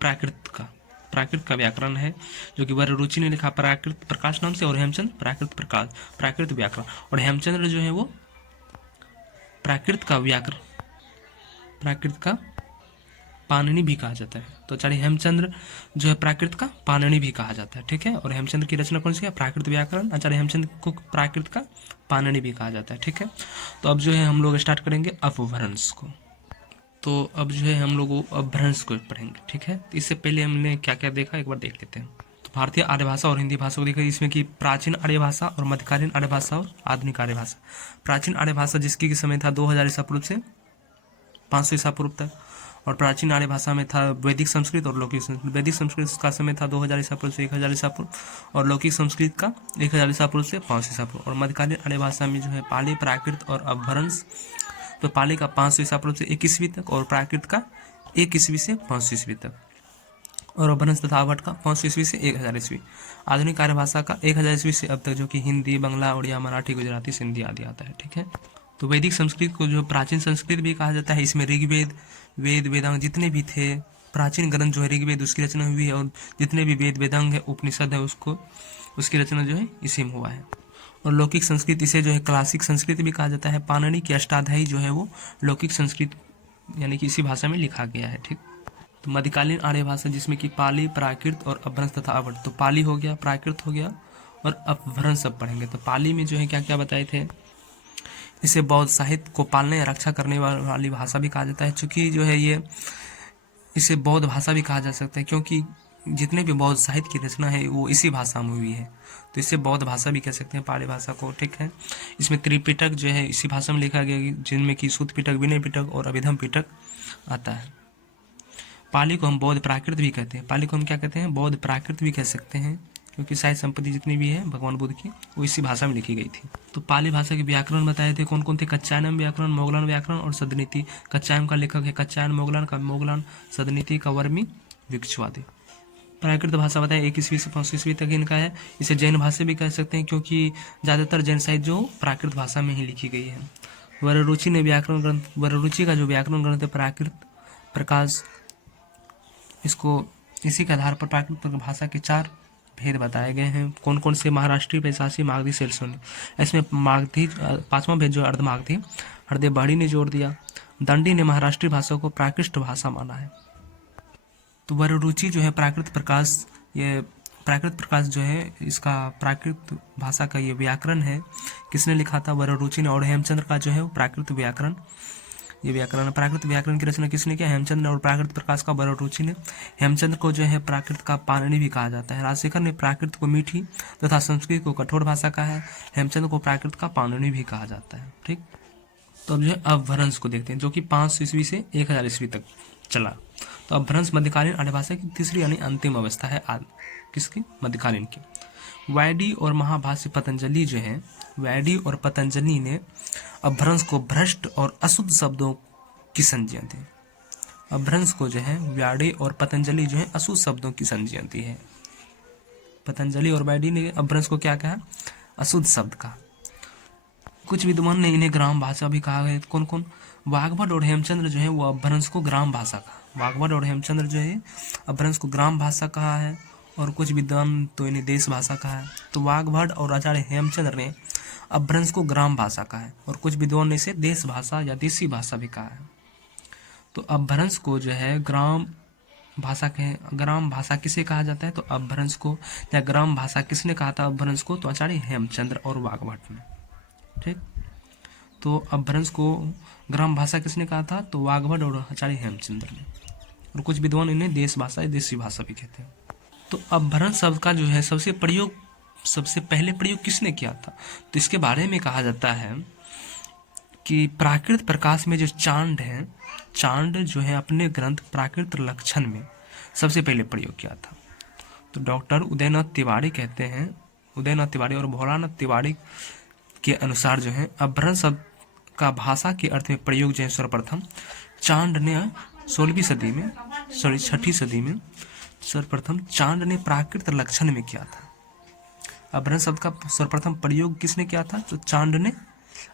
प्राकृत का व्याकरण है, जो कि वररुचि ने लिखा प्राकृत प्रकाश नाम से, और हेमचंद्र प्राकृत प्रकाश, प्राकृत व्याकरण। और हेमचंद्र जो है वो प्राकृत का व्याकरण, प्राकृत का पाणिनि भी कहा जाता है। तो आचार्य हेमचंद्र जो है प्राकृत का पाणिनि भी कहा जाता है, ठीक है। और हेमचंद्र की रचना कौन सी है? प्राकृत व्याकरण। आचार्य हेमचंद्र को प्राकृत का पाणिनि भी कहा जाता है, ठीक है। तो अब जो है हम लोग स्टार्ट करेंगे अपभ्रंश को। तो अब जो है हम लोग अपभ्रंश को पढ़ेंगे, ठीक है। इससे पहले हमने क्या क्या देखा एक बार देख लेते हैं। तो भारतीय आर्य भाषा और हिंदी भाषा को देखा, इसमें कि प्राचीन आर्य भाषा और मध्यकालीन आर्य भाषा और आधुनिक आर्य भाषा। प्राचीन आर्य भाषा जिसकी समय था 2000 ईसा पूर्व से 500 ईसा पूर्व तक, और प्राचीन आर्य भाषा में था वैदिक संस्कृत और लौकिक संस्कृत। वैदिक संस्कृत का समय था 2000 ईसा पूर्व से 1000 ईसा पूर्व, और लौकिक संस्कृत का 1000 ईसा पूर्व से 500 ईसा पूर्व। और मध्यकालीन आर्य भाषा में जो है पाली, प्राकृत और अपभ्रंश। तो पाली का 500 ईसा पूर्व से 1 ईस्वी तक, और प्राकृत का 1 ईस्वी से 500 ईस्वी तक, और अपभ्रंश तथा अवट का 500 ईस्वी से 1000 ईस्वी। आधुनिक आर्य भाषा का 1000 ईस्वी से अब तक, जो कि हिंदी, बांग्ला, उड़िया, मराठी, गुजराती, सिंधी आदि आता है, ठीक है। तो वैदिक संस्कृत को जो प्राचीन संस्कृत भी कहा जाता है। इसमें ऋग्वेद, वेद, वेदांग जितने भी थे प्राचीन ग्रंथ जो है ऋग्वेद उसकी रचना हुई है, और जितने भी वेद, वेदांग है, उपनिषद है, उसकी रचना जो है इसी में हुआ है। और लौकिक संस्कृत, इसे जो है क्लासिक संस्कृत भी कहा जाता है। पाणिनि की अष्टाध्यायी जो है वो लौकिक संस्कृत यानी कि इसी भाषा में लिखा गया है, ठीक। तो मध्यकालीन आर्य भाषा जिसमें कि पाली, प्राकृत और अपभ्रंश तथा अवट। तो पाली हो गया, प्राकृत हो गया, और अपभ्रंश सब पढ़ेंगे। तो पाली में जो है क्या क्या बताए थे, इसे बौद्ध साहित्य को पालने या रक्षा करने वाली भाषा भी कहा जाता है, चूँकि जो है ये इसे बौद्ध भाषा भी कहा जा सकता है, क्योंकि जितने भी बौद्ध साहित्य की रचना है वो इसी भाषा में हुई है, तो इसे बौद्ध भाषा भी कह सकते हैं पाली भाषा को, ठीक है। इसमें त्रिपिटक जो है इसी भाषा में लिखा गया, जिनमें कि सूत पिटक, विनय पिटक और अभिधम पिटक आता है। पाली को हम बौद्ध प्राकृत भी कहते हैं, पाली को हम क्या कहते हैं? बौद्ध प्राकृत भी कह सकते हैं, क्योंकि साहित्य संपत्ति जितनी भी है भगवान बुद्ध की वो इसी भाषा में लिखी गई थी। तो पाली भाषा के व्याकरण बताए थे कौन कौन थे? कच्चायनम व्याकरण, मोगलान व्याकरण और सदनीति। कच्चायन का लेखक है कच्चायन, मोगलान का मोगलान, सदनीति का वर्मी विक्षवादी। प्राकृत भाषा बताए 1 ईस्वी से 5 ईस्वी तक इनका है। इसे जैन भाषा भी कह सकते हैं क्योंकि ज़्यादातर जैन साहित्य जो प्राकृत भाषा में ही लिखी गई है। वररुचि ने व्याकरण ग्रंथ, वररुचि का जो व्याकरण ग्रंथ है प्राकृत प्रकाश, इसको इसी के आधार पर प्राकृत भाषा के 4 भेद बताए गए हैं। कौन कौन से? महाराष्ट्रीय, पैशासी, मागधी, शेरसोनी। इसमें मागधी 5वां भेद जो अर्धमागधी, हरदेव बाड़ी ने जोड़ दिया। दंडी ने महाराष्ट्रीय भाषा को प्राकृत भाषा माना है। तो वररुचि जो है प्राकृत प्रकाश, ये प्राकृत प्रकाश जो है इसका प्राकृत भाषा का ये व्याकरण है, किसने लिखा था? वररुचि ने। और हेमचंद्र का जो है वो प्राकृत व्याकरण, ये व्याकरण प्राकृत व्याकरण की रचना किसने किया? हेमचंद्र ने। और प्राकृत प्रकाश का वररुचि ने। हेमचंद्र को जो है प्राकृत का पाणिनि भी कहा जाता है। राजशेखर ने प्राकृत को मीठी तथा संस्कृत को कठोर भाषा कहा है। हेमचंद्र को प्राकृत का पाणिनि भी कहा जाता है। ठीक, तो अब जो है अपभ्रंश को देखते हैं जो कि 500 ईस्वी से 1000 ईस्वी तक चला। तो अपभ्रंश मध्यकालीन आर्य भाषा की तीसरी यानी अंतिम अवस्था है किसकी? मध्यकालीन की। वैडी और महाभाष्य पतंजलि जो है, वैडी और पतंजलि ने अपभ्रंश को भ्रष्ट और अशुद्ध शब्दों की संज्ञा दी। अपभ्रंश को जो है व्याडी और पतंजलि जो है अशुद्ध शब्दों की संज्ञा दी है। पतंजलि और वैडी ने अपभ्रंश को क्या कहा? अशुद्ध शब्द कहा। कुछ विद्वान ने इन्हें ग्राम भाषा भी कहा है। कौन कौन? वाग्भट और हेमचंद्र जो है वो अपभ्रंश को ग्राम भाषा कहा। वाग्भट और हेमचंद्र जो है अपभ्रंश को ग्राम भाषा कहा है, और कुछ विद्वान तो इन्हें देश भाषा कहा है। तो वाग्भट और आचार्य हेमचंद्र ने अपभ्रंश को ग्राम भाषा कहा है, और कुछ विद्वान ने इसे देश भाषा या देसी भाषा भी कहा है। तो अपभ्रंश को जो है ग्राम भाषा किसे कहा जाता है? तो अपभ्रंश को या ग्राम भाषा किसने कहा था अपभ्रंश को? तो आचार्य हेमचंद्र और वाग्भट ने। ठीक, तो अपभ्रंश को ग्राम भाषा किसने कहा था? तो वाग्भट और आचार्य हेमचंद्र ने। और कुछ विद्वान इन्हें देश भाषा या देसी भाषा भी कहते हैं। तो अपभ्रंश शब्द का जो है सबसे पहले प्रयोग किसने किया था? तो इसके बारे में कहा जाता है कि प्राकृत प्रकाश में जो चांड है, चांड जो है अपने ग्रंथ प्राकृत लक्षण में सबसे पहले प्रयोग किया था। तो डॉक्टर उदयनाथ तिवारी कहते हैं, उदयनाथ तिवारी और भोलानाथ तिवारी के अनुसार जो है अपभ्रंश शब्द का भाषा के अर्थ में प्रयोग जो है सर्वप्रथम चांड ने 6वीं सदी में सर्वप्रथम चांड ने प्राकृत लक्षण में किया था। अपभ्रंश शब्द का सर्वप्रथम प्रयोग किसने किया था? तो चांड ने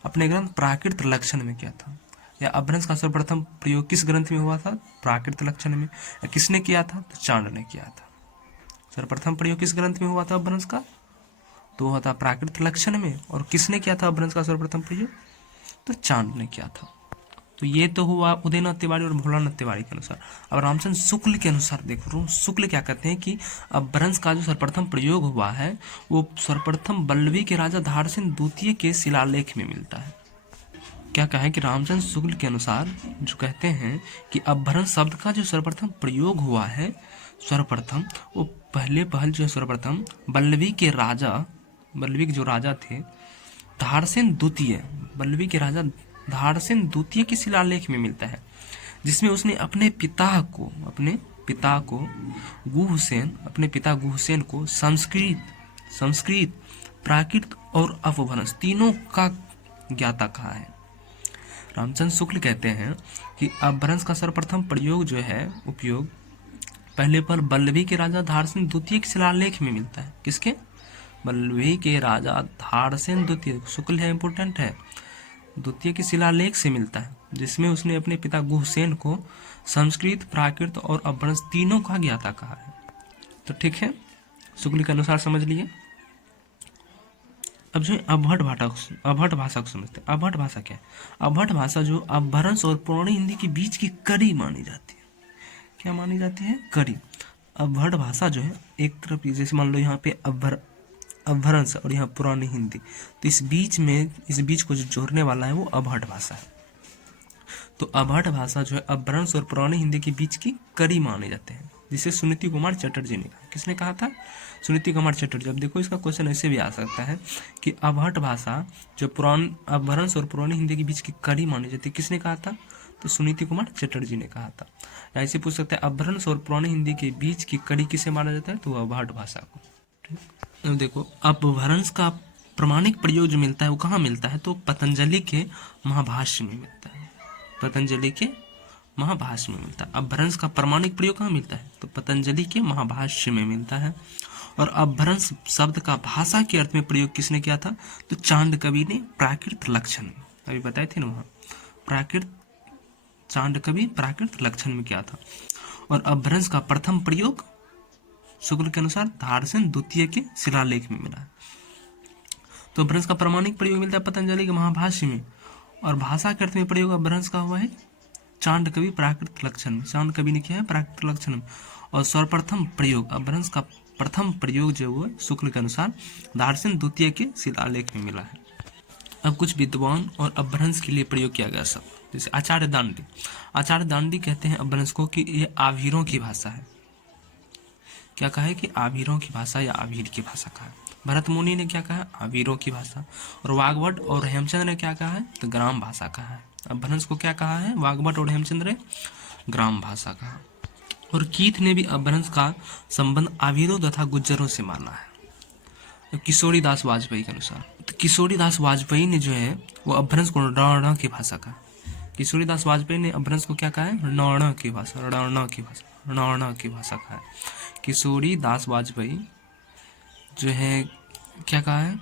अपने ग्रंथ प्राकृत लक्षण में किया था। या अपभ्रंश का सर्वप्रथम प्रयोग किस ग्रंथ में हुआ था? प्राकृत लक्षण में। या किसने किया था? तो चांड ने किया था। सर्वप्रथम प्रयोग किस ग्रंथ में हुआ था अपभ्रंश का? तो हुआ था प्राकृत लक्षण में। और किसने किया था अपभ्रंश का सर्वप्रथम प्रयोग? तो चांद ने किया था। तो ये तो हुआ उदयनाथ तिवारी और भोलानाथ तिवारी के अनुसार। अब रामचंद्र शुक्ल के अनुसार देखो, शुक्ल क्या कहते हैं कि अपभ्रंश का जो सर्वप्रथम प्रयोग हुआ है वो सर्वप्रथम बल्लवी के राजा धारसेन द्वितीय के शिलालेख में मिलता है। क्या कहा है कि रामचंद्र शुक्ल के अनुसार जो कहते हैं कि अपभ्रंश शब्द का जो सर्वप्रथम प्रयोग हुआ है सर्वप्रथम वो पहल जो है सर्वप्रथम बल्लवी के जो राजा थे धारसेन द्वितीय, बल्लवी के राजा धारसेन द्वितीय के शिलालेख में मिलता है, जिसमें उसने अपने पिता गुहसेन को संस्कृत प्राकृत और अपभ्रंश तीनों का ज्ञाता कहा है। रामचंद्र शुक्ल कहते हैं कि अपभ्रंश का सर्वप्रथम प्रयोग जो है उपयोग पहले पर बल्लवी के राजा धारसेन द्वितीय के शिलालेख में मिलता है। किसके? बल्लवी के राजा धारसेन द्वितीय, शुक्ल है इंपोर्टेंट है, द्वितीय के शिलालेख से मिलता है, जिसमें उसने अपने पिता गुहसेन को संस्कृत प्राकृत और अपभ्रंश तीनों का ज्ञाता कहा है। तो ठीक है, शुक्ल के अनुसार समझ लिए। अब जो अभट भाषा को समझते हैं। अभट भाषा क्या है? अभट भाषा जो अपभ्रंश और पुरानी हिंदी के बीच की कड़ी मानी जाती है। क्या मानी जाती है? कड़ी। अभट भाषा जो है एक तरफ जैसे मान लो यहाँ पे अपभ्रंश और यहाँ पुरानी हिंदी, तो इस बीच को जो जोड़ने वाला है वो अभट भाषा है। तो अभट भाषा जो है अपभ्रंश और पुरानी हिंदी के बीच की कड़ी माने जाते हैं, जिसे सुनीति कुमार चटर्जी ने कहा। किसने कहा था? सुनीति कुमार चटर्जी। अब देखो इसका क्वेश्चन ऐसे भी आ सकता है कि अभट भाषा जो अपभ्रंश और पुरानी हिंदी के बीच की कड़ी मानी जाती है, किसने कहा था? तो सुनीति कुमार चटर्जी ने कहा था। या ऐसे पूछ सकते हैं अपभ्रंश और पुरानी हिंदी के बीच की कड़ी किसे माना जाता है? तो अभट भाषा को। अब देखो, अपभ्रंश का प्रमाणिक प्रयोग जो मिलता है वो कहाँ मिलता है, तो पतंजलि के महाभाष्य में मिलता है। पतंजलि के महाभाष्य में मिलता है। अपभ्रंश का प्रमाणिक प्रयोग कहाँ मिलता है, तो पतंजलि के महाभाष्य में मिलता है। और अपभ्रंश शब्द का भाषा के अर्थ में प्रयोग किसने किया था, तो चांदकवि ने प्राकृत लक्षण में, अभी बताए थे ना वहाँ, प्राकृत, चांदकवि प्राकृत लक्षण में किया था। और अपभ्रंश का प्रथम प्रयोग शुक्ल के अनुसार धारसेन द्वितीय के शिलालेख में मिला है। तो अपभ्रंश का प्रमाणिक प्रयोग मिलता है पतंजलि के महाभाष्य में। और भाषा के अर्थ में प्रयोग अपभ्रंश का हुआ है चांदकवि प्राकृत लक्षण में। चांदकवि ने किया है प्राकृत लक्षण में। और सर्वप्रथम प्रयोग अपभ्रंश का प्रथम प्रयोग जो है शुक्ल के अनुसार धारसेन द्वितीय के शिलालेख में मिला है। अब कुछ विद्वान और अपभ्रंश के लिए प्रयोग किया गया शब्द, जैसे आचार्य दांडी। आचार्य दांडी कहते हैं अपभ्रंश को कि ये आभीरों की भाषा है। क्या कहा है कि आभीरों की भाषा या आभीर की भाषा कहा है। भरत मुनि ने क्या कहा, आभीरों की भाषा। और वाग्भट और हेमचंद्र ने क्या कहा है, तो ग्राम भाषा कहा है। अपभ्रंश को क्या कहा है, वाग्भट और हेमचंद्र ने ग्राम भाषा कहा। और कीथ ने भी अपभ्रंश का संबंध आभीरों तथा गुज्जरों से माना है। तो किशोरी दास वाजपेयी के अनुसार, तो किशोरी दास वाजपेयी ने जो है वो अपभ्रंश को रण की भाषा कहा। किशोरी दास वाजपेयी ने अपभ्रंश को क्या कहा है, रण की भाषा, रण की भाषा, रण की भाषा कहा है। किशोरी दास वाजपेयी जो है क्या कहा है,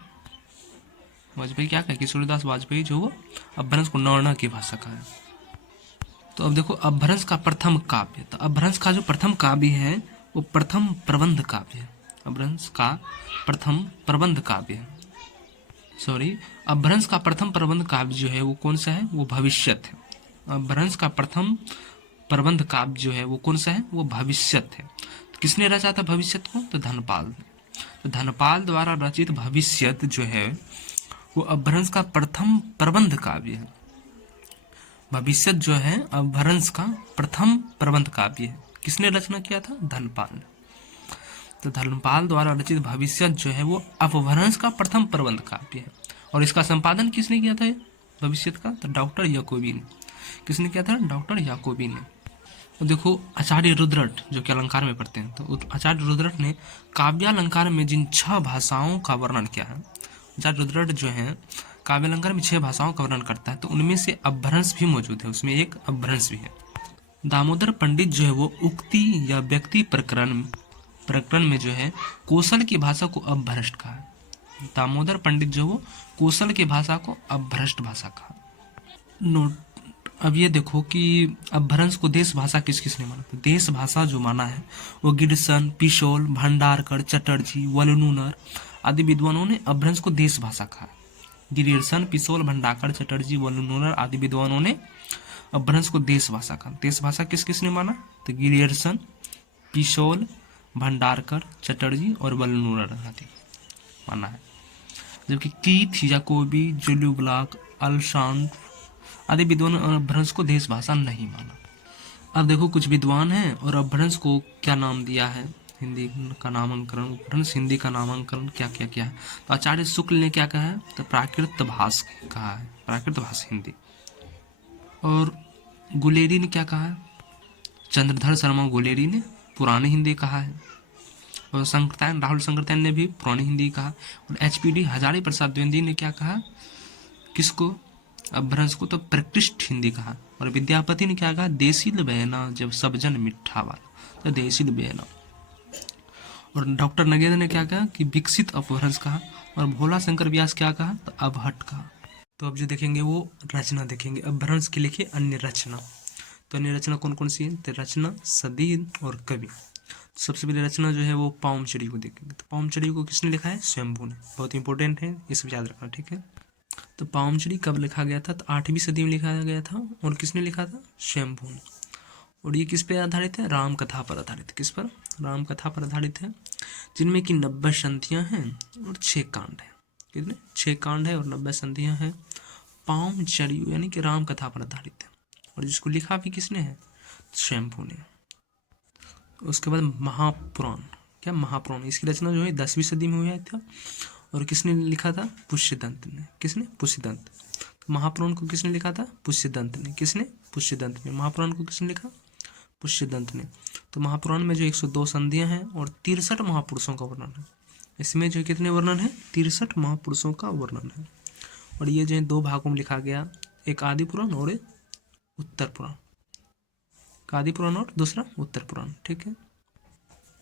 वाजपेयी क्या कहा, किशोरी दास वाजपेयी जो वो अपभ्रंश को रण की भाषा कहा है। तो अब देखो अपभ्रंश का प्रथम काव्य, तो अपभ्रंश का जो प्रथम काव्य है वो प्रथम प्रबंध काव्य है। अपभ्रंश का प्रथम प्रबंध काव्य है, सॉरी, अपभ्रंश का प्रथम प्रबंध काव्य जो है वो कौन सा है, वो भविष्यत है। अपभ्रंश का प्रथम प्रबंध काव्य जो है वो कौन सा है, वो भविष्यत है। तो किसने रचा था भविष्यत को, तो धनपाल ने। तो धनपाल द्वारा रचित भविष्यत जो है वो अपभ्रंश का प्रथम प्रबंध काव्य है। भविष्यत जो है अपभ्रंश का प्रथम प्रबंध काव्य है। किसने रचना किया था, धनपाल ने। तो धनपाल द्वारा रचित भविष्यत जो है वो अपभ्रंश का प्रथम प्रबंध काव्य है। और इसका संपादन किसने किया था भविष्यत का, तो डॉक्टर याकोबी ने। किसने किया था, डॉक्टर याकोबी ने। तो देखो आचार्य रुद्रट जो कि अलंकार में पढ़ते हैं, तो आचार्य रुद्रट ने काव्यालंकार में जिन 6 भाषाओं का वर्णन किया है, आचार्य रुद्रट जो है काव्यालंकार में 6 भाषाओं का वर्णन करता है, तो उनमें से अपभ्रंश भी मौजूद है, उसमें एक अपभ्रंश भी है। दामोदर पंडित जो है वो उक्ति या व्यक्ति प्रकरण में जो है कौशल की भाषा को अपभ्रष्ट कहा है। दामोदर पंडित जो वो कौशल की भाषा को अपभ्रष्ट भाषा कहा। नोट, अब ये देखो कि अपभ्रंश को देश भाषा किस किस ने माना, तो देश भाषा जो माना है वो गिडसन, पिशोल, भंडारकर, चटर्जी, वलनूनर आदि विद्वानों ने अपभ्रंश को देश भाषा कहा। गिडसन, पिशोल, भंडारकर, चटर्जी, वलनूनर आदि विद्वानों ने अपभ्रंश को देश भाषा कहा। देश भाषा किस किस ने माना, तो गिडसन, पिशोल, भंडारकर, चटर्जी और वलनूनर आदि माना है। जबकि कीथ, याकोबी, जुलियो ब्लॉक, अल्शांड आदि विद्वान अपभ्रंश को देश भाषा नहीं माना। अब देखो कुछ विद्वान हैं और अपभ्रंश को क्या नाम दिया है, हिंदी का नामांकरण, अपभ्रंश हिंदी का नामांकरण क्या क्या किया है। तो आचार्य शुक्ल ने क्या कहा है, तो प्राकृत भाष कहा है, प्राकृत भाषा हिंदी। और गुलेरी ने क्या कहा है, चंद्रधर शर्मा गुलेरी ने पुरानी हिंदी कहा है। और संकृतायन, राहुल संकृतायन ने भी पुरानी हिंदी कहा। और एचपीडी हजारी प्रसाद द्विवेदी ने क्या कहा, किसको, अपभ्रंश को, तो प्रकृष्ट हिंदी कहा। और विद्यापति ने क्या कहा, देसिल बहना जब सब जन मिठा वाला, तो देसिल बहना। और डॉक्टर नगेंद्र ने क्या कहा कि विकसित अपभ्रंश कहा। और भोला शंकर व्यास क्या कहा, तो अबहट कहा। तो अब जो देखेंगे वो रचना देखेंगे, अपभ्रंश के लिखे अन्य रचना। तो अन्य रचना कौन कौन सी है, तो रचना, सदी और कवि। सबसे पहले रचना जो है वो पामचरी को देखेंगे। तो पामचरी को किसने लिखा है, स्वयंभू ने। बहुत इंपॉर्टेंट है, इसे याद रखना, ठीक है। तो पामचरी कब लिखा गया था, तो 8वीं सदी में लिखा गया था। और किसने लिखा था, स्वयंभू ने। और ये किस पे आधारित है, राम कथा पर आधारित। किस पर, राम कथा पर आधारित है, जिनमें कि 90 संधियां हैं और 6 कांड है। कितने, 6 कांड है और 90 संधियां हैं। पामचरी यानी कि राम कथा पर आधारित है। और जिसको लिखा भी किसने है, स्वयंभू ने। उसके बाद महापुराण, क्या महापुराण, इसकी रचना जो है 10वीं सदी में हुआ था। और किसने लिखा था, पुष्यदंत ने। किसने, पुष्यदंत। तो महापुराण को किसने लिखा था, पुष्यदंत ने। किसने, पुष्यदंत ने। महापुराण को किसने लिखा, पुष्यदंत ने। तो महापुराण में जो 102 संधियां हैं और 63 महापुरुषों का वर्णन है। इसमें जो कितने वर्णन है, 63 महापुरुषों का वर्णन है। और ये जो है 2 भागों में लिखा गया, एक आदि पुराण और एक उत्तर पुराण, आदि पुराण और दूसरा उत्तर पुराण। ठीक है,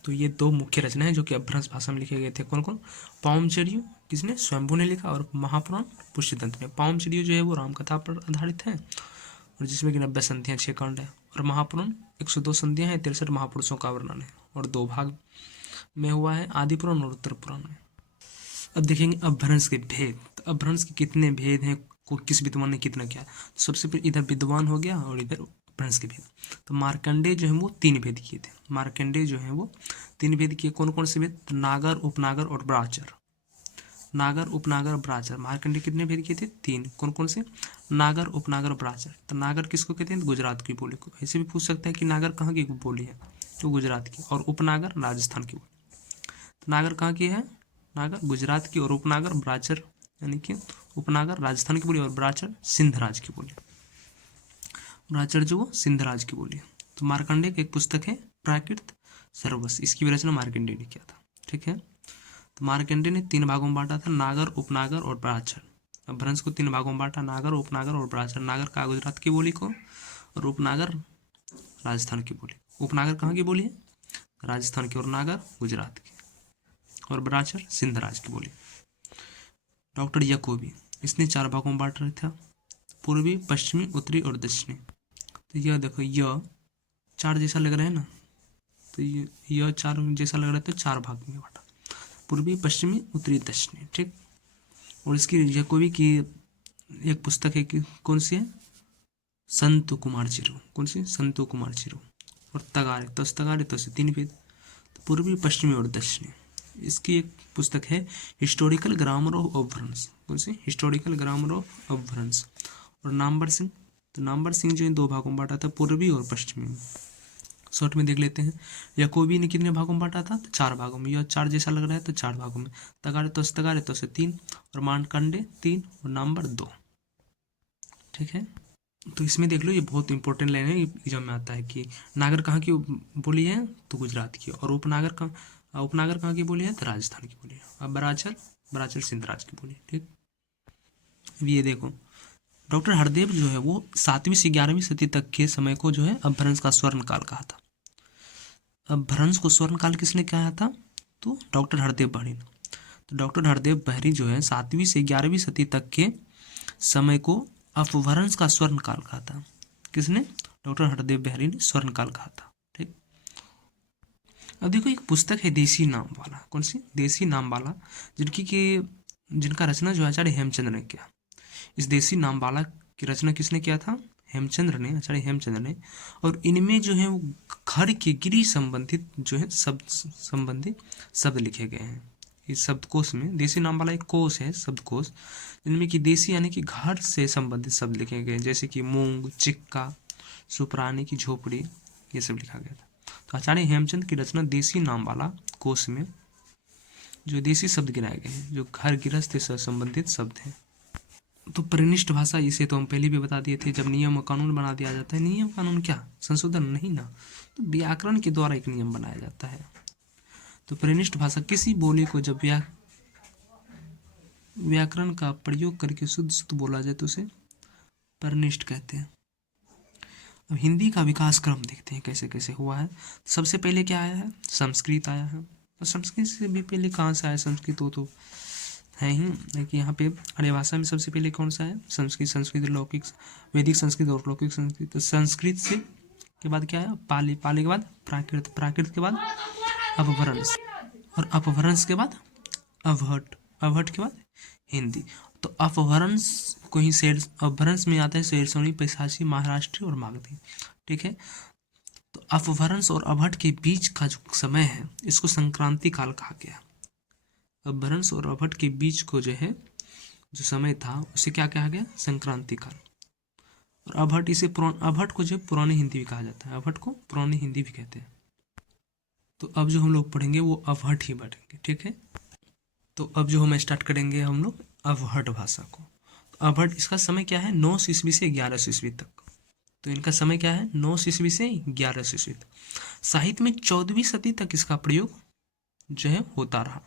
तो ये 2 मुख्य रचना है जो कि अपभ्रंश भाषा में लिखे गए थे। कौन कौन? पावमचर्य किसने, स्वयंभू ने लिखा, और महापुराण पुष्यतंत्र में। पावमचर्य जो है वो रामकथा पर आधारित है, और जिसमें कि 90 संधियाँ 6 कांड है, और महापुराण 102 संधियाँ हैं, 63 महापुरुषों का वर्णन है, और 2 भाग में हुआ है, आदि पुराण और उत्तर पुराण में। अब देखेंगे अपभ्रंश के भेद। तो अपभ्रंश के कितने भेद हैं, को किस विद्वान ने कितना किया। तो सबसे पहले इधर विद्वान हो गया और इधर अपभ्रंश के भेद। तो मार्कंडेय जो है वो 3 भेद किए थे। मार्कंडेय जो है वो 3 भेद किए। कौन कौन से भेद? नागर, उपनागर और ब्राचर। नागर, उपनागर, ब्राचर। मार्कंडेय कितने भेद किए थे? 3। कौन कौन से? नागर, उपनागर, ब्राचर। तो नागर किसको कहते हैं? गुजरात की बोली को। ऐसे भी पूछ सकता है कि नागर कहाँ की बोली है, तो गुजरात की। और उपनागर राजस्थान की बोली। तो नागर कहाँ की है? नागर गुजरात की, और उपनागर ब्राचर, यानी कि उपनागर राजस्थान की बोली, और ब्राचर सिंध राज की बोली। ब्राचर जो वो सिंध राज की बोली। तो मार्कंडेय की एक पुस्तक है प्राकृत सर्वस्व, इसकी भी रचना मार्कंडेय ने किया था। ठीक है, तो मार्कंडेय ने 3 भागों में बांटा था, नागर, उपनागर और ब्राचर। अपभ्रंश को 3 भागों में बांटा, नागर, उपनागर और ब्राचर। नागर का गुजरात की बोली को, और उपनागर राजस्थान की बोली। उपनागर कहाँ की बोली है? राजस्थान की, और नागर गुजरात की, और ब्राचर सिंध राज की बोली। डॉक्टर याकोबी, इसने 4 भागों में बांट रहा था, पूर्वी, पश्चिमी, उत्तरी और दक्षिणी। तो यह देखो, यह 4 जैसा लग रहा है ना, तो यह 4 जैसा लग रहा है, तो 4 भाग में बांटा, पूर्वी, पश्चिमी, उत्तरी, दक्षिणी। ठीक, और इसकी याकोबी की एक पुस्तक है कि कौन सी है? संत कुमार चिरू। कौन सी? संत कुमार चिरू। और तगारे, तगारे तो से 3 भेद, पूर्वी, पश्चिमी और दक्षिणी। इसकी एक पुस्तक है हिस्टोरिकल ग्रामर ऑफ अपभ्रंश। कौन सी? हिस्टोरिकल ग्रामर ऑफ अपभ्रंश। और नामवर सिंह, तो नामवर सिंह जो है 2 भागों में बांटा था, पूर्वी और पश्चिमी में। शॉर्ट में देख लेते हैं। याकोबी ने कितने भागों में बांटा था? तो 4 भागों में। यह 4 जैसा लग रहा है, तो 4 भागों में। तगारे तो से 3, और मार्कंडेय 3, और नामवर 2। ठीक है, तो इसमें देख लो, ये बहुत इंपॉर्टेंट लाइन है, एग्जाम में आता है कि नागर कहाँ की बोली है? तो गुजरात की। और उपनागर कहाँ की बोली है? तो राजस्थान की बोली है। अब ब्राचर सिंध राज की बोली। ठीक, अब ये देखो, डॉक्टर हरदेव जो है वो 7वीं से 11वीं सदी तक के समय को जो है अपभ्रंश का स्वर्ण काल कहा था। अपभ्रंश को स्वर्ण काल किसने कहा था? तो डॉक्टर हरदेव बहरी ने। तो डॉक्टर हरदेव बहरी जो है 7वीं से 11वीं सदी तक के समय को अपभ्रंश का स्वर्ण काल कहा था। किसने? डॉक्टर हरदेव बहरी ने स्वर्ण काल कहा था। ठीक, अब देखो, एक पुस्तक है देसी नाम वाला। कौन सी? देसी नाम वाला, जिनका रचना जो आचार्य हेमचंद्र ने किया। इस देसी नाम वाला की रचना किसने किया था? हेमचंद्र ने, आचार्य हेमचंद्र ने। और इनमें जो है वो घर के गृह संबंधित जो है शब्द लिखे गए हैं। इस शब्दकोश में, देसी नाम वाला एक कोश है, शब्दकोश, जिनमें कि देसी यानी कि घर से संबंधित शब्द लिखे गए हैं, जैसे कि मूंग, चिक्का, सुपरानी की झोपड़ी, ये सब लिखा गया था। तो आचार्य हेमचंद की रचना देसी नाम वाला कोश में जो देसी शब्द गिनाए गए हैं, जो घर गृहस्थ से संबंधित शब्द हैं। तो परिनिष्ठ भाषा, इसे तो हम पहले भी बता दिए थे। जब नियम और कानून बना दिया जाता है, नियम कानून क्या? संशोधन नहीं ना, तो व्याकरण के द्वारा एक नियम बनाया जाता है। तो परिनिष्ठ भाषा, किसी बोली को जब व्याकरण का प्रयोग करके शुद्ध शुद्ध बोला जाए तो उसे परिनिष्ठ कहते हैं। अब हिंदी का विकास क्रम देखते हैं कैसे कैसे हुआ है। सबसे पहले क्या आया है? संस्कृत आया है। तो संस्कृत से भी पहले कहाँ से आया? संस्कृत तो है ही, लेकिन यहाँ पे आर्य भाषा में सबसे पहले कौन सा है? संस्कृत लौकिक, वैदिक संस्कृत और लौकिक संस्कृत। तो संस्कृत से के बाद क्या है? पाली, पाली के बाद प्राकृत, प्राकृत के बाद अपभ्रंश, और अपभ्रंश के बाद अवहट, अवहट के बाद हिंदी। तो अपभ्रंश को ही अपभ्रंश में आता है शेरसोनी, पैशाची, महाराष्ट्री और मागधी। ठीक है, तो अपभ्रंश और अवहट के बीच का जो समय है, इसको संक्रांति काल कहा गया। अपभ्रंश और अवहट के बीच को जो है, जो समय था, उसे क्या कहा गया? संक्रांति काल। और अवहट, इसे अवहट को जो पुरानी हिंदी भी कहा जाता है। अवहट को पुरानी हिंदी भी कहते हैं। तो अब जो हम लोग पढ़ेंगे वो अवहट ही पढ़ेंगे। ठीक है, तो अब जो हम स्टार्ट करेंगे हम लोग अवहट भाषा को। तो अवहट, इसका समय क्या है? 9 ईस्वी से 11 ईस्वी तक। तो इनका समय क्या है? 9 ईस्वी से 11 ईस्वी तक। साहित्य में 14वीं सदी तक इसका प्रयोग जो है होता रहा।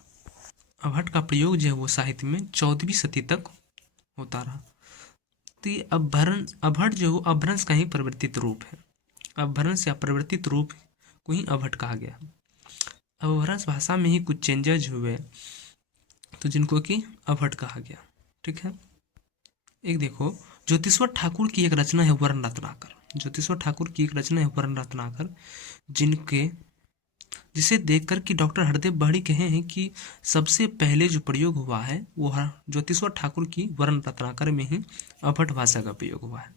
अवहट का प्रयोग जो है वो साहित्य में 14वीं सदी तक होता रहा। तो ये अवहट जो है वो अपभ्रंश का ही परिवर्तित रूप है। अपभ्रंश या परिवर्तित रूप को ही अवहट कहा गया। अपभ्रंश भाषा में ही कुछ चेंजेज हुए तो जिनको कि अवहट कहा गया। ठीक है, एक देखो, ज्योतिश्वर ठाकुर की एक रचना है वर्ण रत्नाकर। ज्योतिश्वर ठाकुर की एक रचना है वर्ण रत्नाकर, जिनके जिसे देखकर कि डॉक्टर हरदेव बहड़ी कहे हैं कि सबसे पहले जो प्रयोग हुआ है वो ज्योतिश्वर ठाकुर की वर्ण रत्नाकर में ही अवहट भाषा का प्रयोग हुआ है।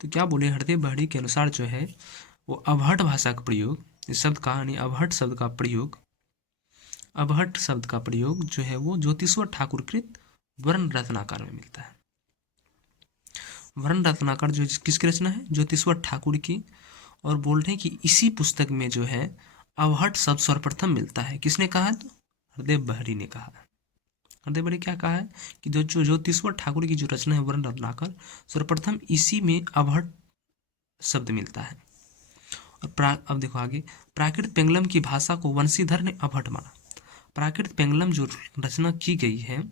तो क्या बोले, हरदेव बहड़ी के अनुसार जो है वो अवहट भाषा का प्रयोग, इस शब्द का यानी अवहट शब्द का प्रयोग, अवहट शब्द का प्रयोग जो है वो ज्योतिश्वर ठाकुर कृत वर्ण रत्नाकर में मिलता है। वर्ण रत्नाकर जो किसकी रचना है, ज्योतिश्वर ठाकुर की। और बोल रहे हैं कि इसी पुस्तक में जो है अवहट शब्द सर्वप्रथम मिलता है। किसने कहा है, तो हरदेव बहरी ने कहा है। हरदेव बहरी क्या कहा है कि जो ज्योतिश्वर ठाकुर की जो रचना है वर्ण रत्नाकर, सर्वप्रथम इसी में अवहट शब्द मिलता है। और अब देखो आगे, प्राकृत पेंगलम की भाषा को वंशीधर ने अवहट माना। प्राकृत पेंगलम जो रचना की गई है,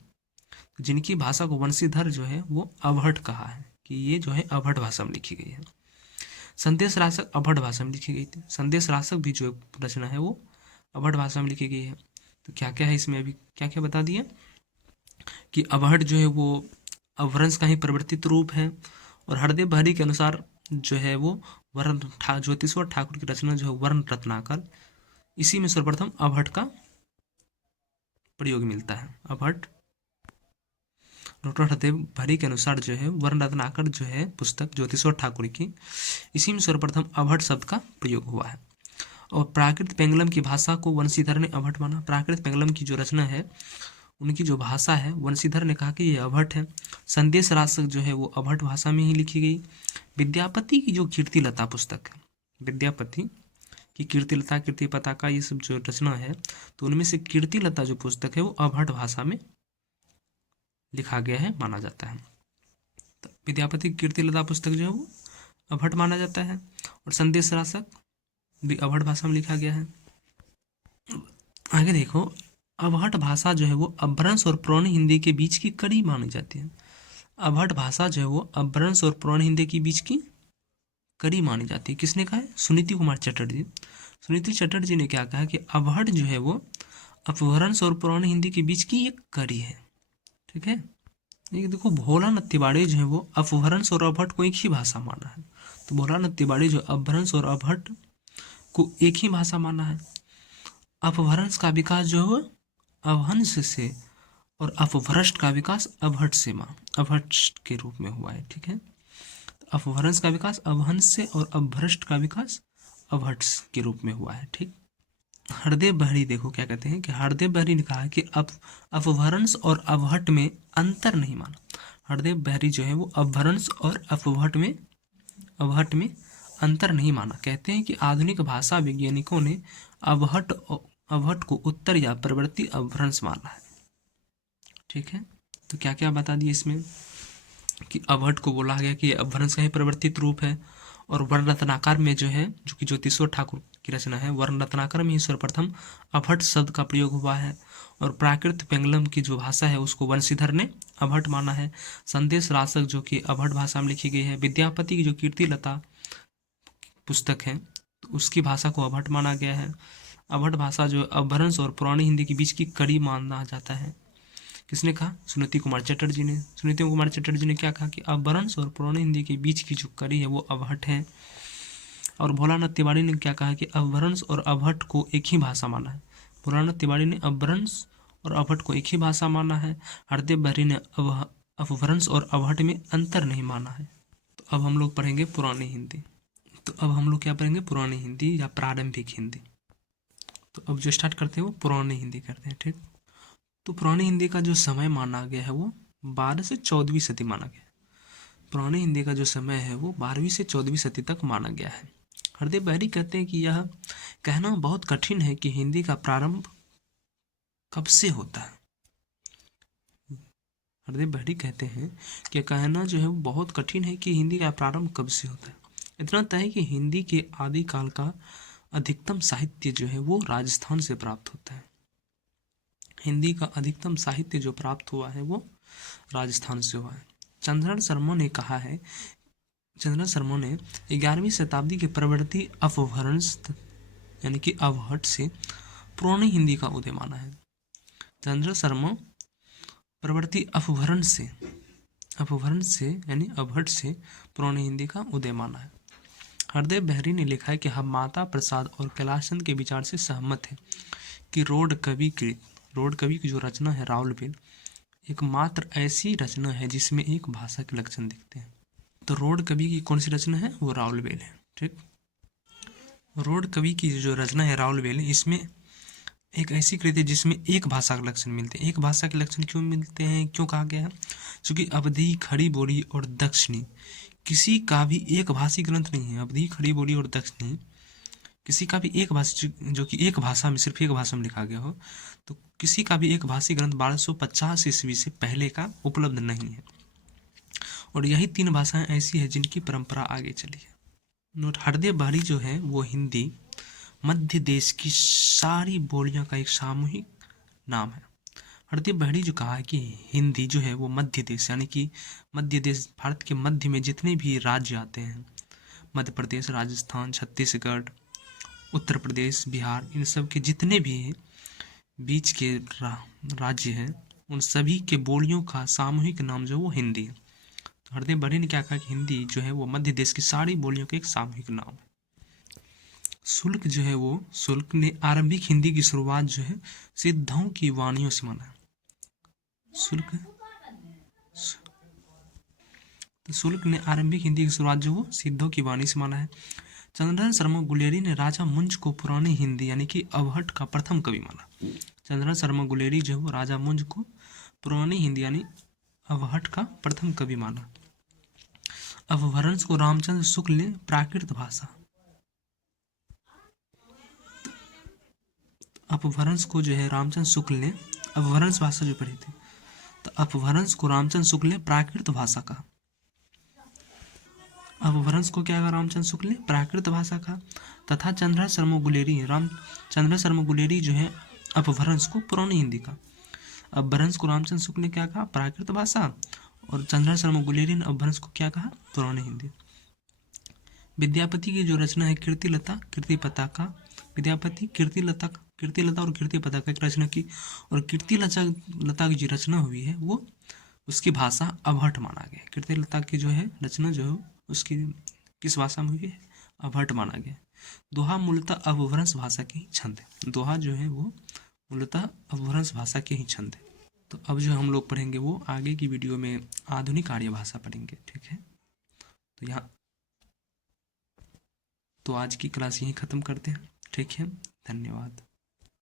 जिनकी भाषा को वंशीधर जो है वो अवहट कहा है कि ये जो है अवहट भाषा में लिखी गई है। संदेश रासक अवहट भाषा में लिखी गई थी। संदेश रासक भी जो रचना है वो अवहट भाषा में लिखी गई है। तो क्या क्या है इसमें, अभी क्या क्या बता दिया कि अवहट जो है वो अपभ्रंश का ही परिवर्तित रूप है। और हरदेव बहरी के अनुसार जो है वो ज्योतिश्वर ठाकुर की रचना जो है वर्ण रत्नाकर, इसी में सर्वप्रथम अवहट का प्रयोग मिलता है। अवहट डॉक्टर हरदेव बहरी के अनुसार जो है वर्ण रत्नाकर जो है पुस्तक ज्योतिश्वर ठाकुर की, इसी में सर्वप्रथम अवहट शब्द का प्रयोग हुआ है। और प्राकृत पेंगलम की भाषा को वंशीधर ने अवहट माना। प्राकृत पेंगलम की जो रचना है, उनकी जो भाषा है, वंशीधर ने कहा कि ये अवहट है। संदेश रासक जो है वो अवहट भाषा में ही लिखी गई। विद्यापति की जो कीर्तिलता पुस्तक है, विद्यापति की कीर्तिलता, कीर्ति पताका, ये सब जो रचना है, तो उनमें से कीर्तिलता जो पुस्तक है वो अवहट भाषा में लिखा गया है माना जाता है। तो विद्यापति की कीर्तिलता पुस्तक जो है वो अवहट माना जाता है। और संदेश रासक भी अवहट भाषा में लिखा गया है। आगे देखो, अवहट भाषा जो है वो अपभ्रंश और पुरानी हिंदी के बीच की कड़ी मानी जाती है। अवहट भाषा जो है वो अपभ्रंश और पुरानी हिंदी के बीच की कड़ी मानी जाती है। किसने कहा है, सुनीति कुमार चटर्जी। सुनीति चटर्जी ने क्या कहा कि अवहट जो है वो अपभ्रंश और पुरानी हिंदी के बीच की एक कड़ी है। ठीक है, ये देखो, भोलानाथ तिवारी जो है वो अपभ्रंश और अवहट को एक ही भाषा माना है। तो भोलानाथ तिवारी जो अपभ्रंश और अवहट को एक ही भाषा माना है। अपभ्रंश का विकास जो है वो अवहंस से और अपभ्रष्ट का विकास अवहट के रूप में हुआ है। ठीक है, अपभ्रंश का विकास अवहंस से और अपभ्रष्ट का विकास अवहट के रूप में हुआ है। ठीक, हरदेव बहरी देखो क्या कहते हैं कि हरदेव बहरी ने कहा कि अपभ्रंश और अवहट में अंतर नहीं माना। हरदेव बहरी जो है वो अपभ्रंश और अवहट में अंतर नहीं माना। कहते हैं कि आधुनिक भाषा वैज्ञानिकों ने अवहट को उत्तर या परिवर्ती अपभ्रंश माना है। ठीक है, तो क्या क्या बता दिए इसमें कि अवहट को बोला गया कि अपभ्रंश का ही परिवर्तित रूप है। और वर्ण रत्नाकर में जो है, जो कि ज्योतिश्वर ठाकुर की रचना है, वर्ण रत्नाकर में ही सर्वप्रथम अवहट शब्द का प्रयोग हुआ है। और प्राकृत पेंगलम की जो भाषा है उसको वंशीधर ने अवहट माना है। संदेश रासक जो कि अवहट भाषा में लिखी गई है। विद्यापति की जो कीर्तिलता पुस्तक है, तो उसकी भाषा को अवहट माना गया है। अवहट भाषा जो अपभ्रंश और पुरानी हिंदी के बीच की कड़ी माना जाता है। किसने कहा, सुनीति कुमार चटर्जी ने। सुनीति कुमार चटर्जी ने क्या कहा कि अपभ्रंश और पुरानी हिंदी के बीच की जो कड़ी है वो अवहट है। और भोलानाथ तिवारी ने क्या कहा कि अपभ्रंश और अवहट को एक ही भाषा माना है। भोलानाथ तिवारी ने अपभ्रंश और अवहट को एक ही भाषा माना है। हरदेव बहरी ने अपभ्रंश और अवहट में अंतर नहीं माना है। तो अब हम लोग पढ़ेंगे पुरानी हिंदी। तो अब हम लोग क्या पढ़ेंगे, पुरानी हिंदी या प्रारंभिक हिंदी। तो अब जो स्टार्ट करते हैं वो पुरानी हिंदी करते हैं। ठीक, तो पुरानी हिंदी का जो समय माना गया है वो 12 से 14वीं सदी माना गया है। पुरानी हिंदी का जो समय है वो 12वीं से 14वीं सदी तक माना गया है। हरदेव बहरी कहते हैं कि यह कहना बहुत कठिन है कि हिंदी का प्रारंभ कब से होता है। हरदेव बहरी कहते हैं कि कहना जो है वो बहुत कठिन है कि हिंदी का प्रारंभ कब से होता है। इतना तय है कि हिंदी के आदिकाल का अधिकतम साहित्य जो है वो राजस्थान से प्राप्त होता है। हिंदी का अधिकतम साहित्य जो प्राप्त हुआ है वो राजस्थान से हुआ है। चंद्रन शर्मा ने कहा है, चंद्रन शर्मा ने 11वीं शताब्दी के प्रवृत्ति अपभ्रंश यानी कि अवहट से पुरानी हिंदी का उदय माना है। चंद्र शर्मा प्रवृत्ति अपभ्रंश से यानी अवहट से पुरानी हिंदी का उदय माना है। हरदेव बहरी ने लिखा है कि हम माता प्रसाद और कैलाशचंद के विचार से सहमत हैं कि रोड कवि की जो रचना है रावलवेल एकमात्र ऐसी रचना है जिसमें एक भाषा के लक्षण दिखते हैं। तो रोड कवि की कौन सी रचना है, वो रावलवेल है। ठीक, रोड कवि की जो रचना है रावलवेल, इसमें एक ऐसी कृति जिसमें एक भाषा के लक्षण मिलते हैं। एक भाषा के लक्षण क्यों मिलते हैं, क्यों कहा गया है? क्योंकि अवधी, खड़ी बोली और दक्षिणी किसी का भी एक भाषी ग्रंथ नहीं है। अवधी, खड़ी बोली और दक्षिणी किसी का भी एक भाषी, जो कि एक भाषा में, सिर्फ एक भाषा में लिखा गया हो, तो किसी का भी एक भाषी ग्रंथ 1250 ईस्वी से पहले का उपलब्ध नहीं है। और यही 3 भाषाएं ऐसी है जिनकी परंपरा आगे चली है। नोट, हरदेव बहरी जो है वो हिंदी मध्य देश की सारी बोलियों का एक सामूहिक नाम है। हरदेव बहरी जो कहा है कि हिंदी जो है वो मध्य देश, यानी कि मध्य देश, भारत के मध्य में जितने भी राज्य आते हैं, मध्य प्रदेश, राजस्थान, छत्तीसगढ़, उत्तर प्रदेश, बिहार, इन सब के जितने भी बीच के राज्य हैं, उन सभी के बोलियों का सामूहिक नाम जो वो हिंदी है। तो हरदेव बहरी ने क्या कहा कि हिंदी जो है वो मध्य देश की सारी बोलियों का एक सामूहिक नाम है। शुल्क जो है वो, शुल्क ने आरंभिक हिंदी की शुरुआत जो है सिद्धों की वाणियों से माना है। शुल्क ने आरंभिक हिंदी की शुरुआत जो वो सिद्धों की वाणी से माना है। चंद्रन शर्मा गुलेरी ने राजा मुंज को पुरानी हिंदी यानी कि अवहट का प्रथम कवि माना। चंद्रन शर्मा गुलेरी जो है वो राजा मुंज को पुरानी हिंदी यानी अवहट का प्रथम कवि माना। अपभ्रंश को रामचंद्र शुक्ल ने प्राकृत भाषा, अपभ्रंश को जो है रामचंद्र शुक्ल ने, अपभ्रंश भाषा जो पढ़ी थी, तो अपभ्रंश को रामचंद्र शुक्ल ने प्राकृत भाषा कहा। अपभ्रंश को क्या कहा रामचंद्र शुक्ल ने? प्राकृत भाषा कहा। तथा चंद्र शर्मा गुलेरी जो है अपभ्रंश को पुरानी हिंदी का। अपभ्रंश को रामचंद्र शुक्ल ने क्या कहा? प्राकृत भाषा। और चंद्र शर्मा गुलेरी ने अपभ्रंश को क्या कहा? पुरानी हिंदी। विद्यापति की जो रचना है कीर्तिलता, कीर्तिपता का, विद्यापति कीर्तिलता और कीर्तिपता का एक रचना की, और कीर्तिलता की जो रचना हुई है वो उसकी भाषा अवहट माना गया। कीर्तिलता की जो है रचना जो है उसकी किस भाषा में हुई है? अवहट माना गया। दोहा मूलतः अपभ्रंश भाषा के ही छंद है। दोहा जो है वो मूलतः अपभ्रंश भाषा के ही छंद है। तो अब जो हम लोग पढ़ेंगे वो आगे की वीडियो में आधुनिक आर्य भाषा पढ़ेंगे। ठीक है, तो आज की क्लास यहीं ख़त्म करते हैं। ठीक है, धन्यवाद।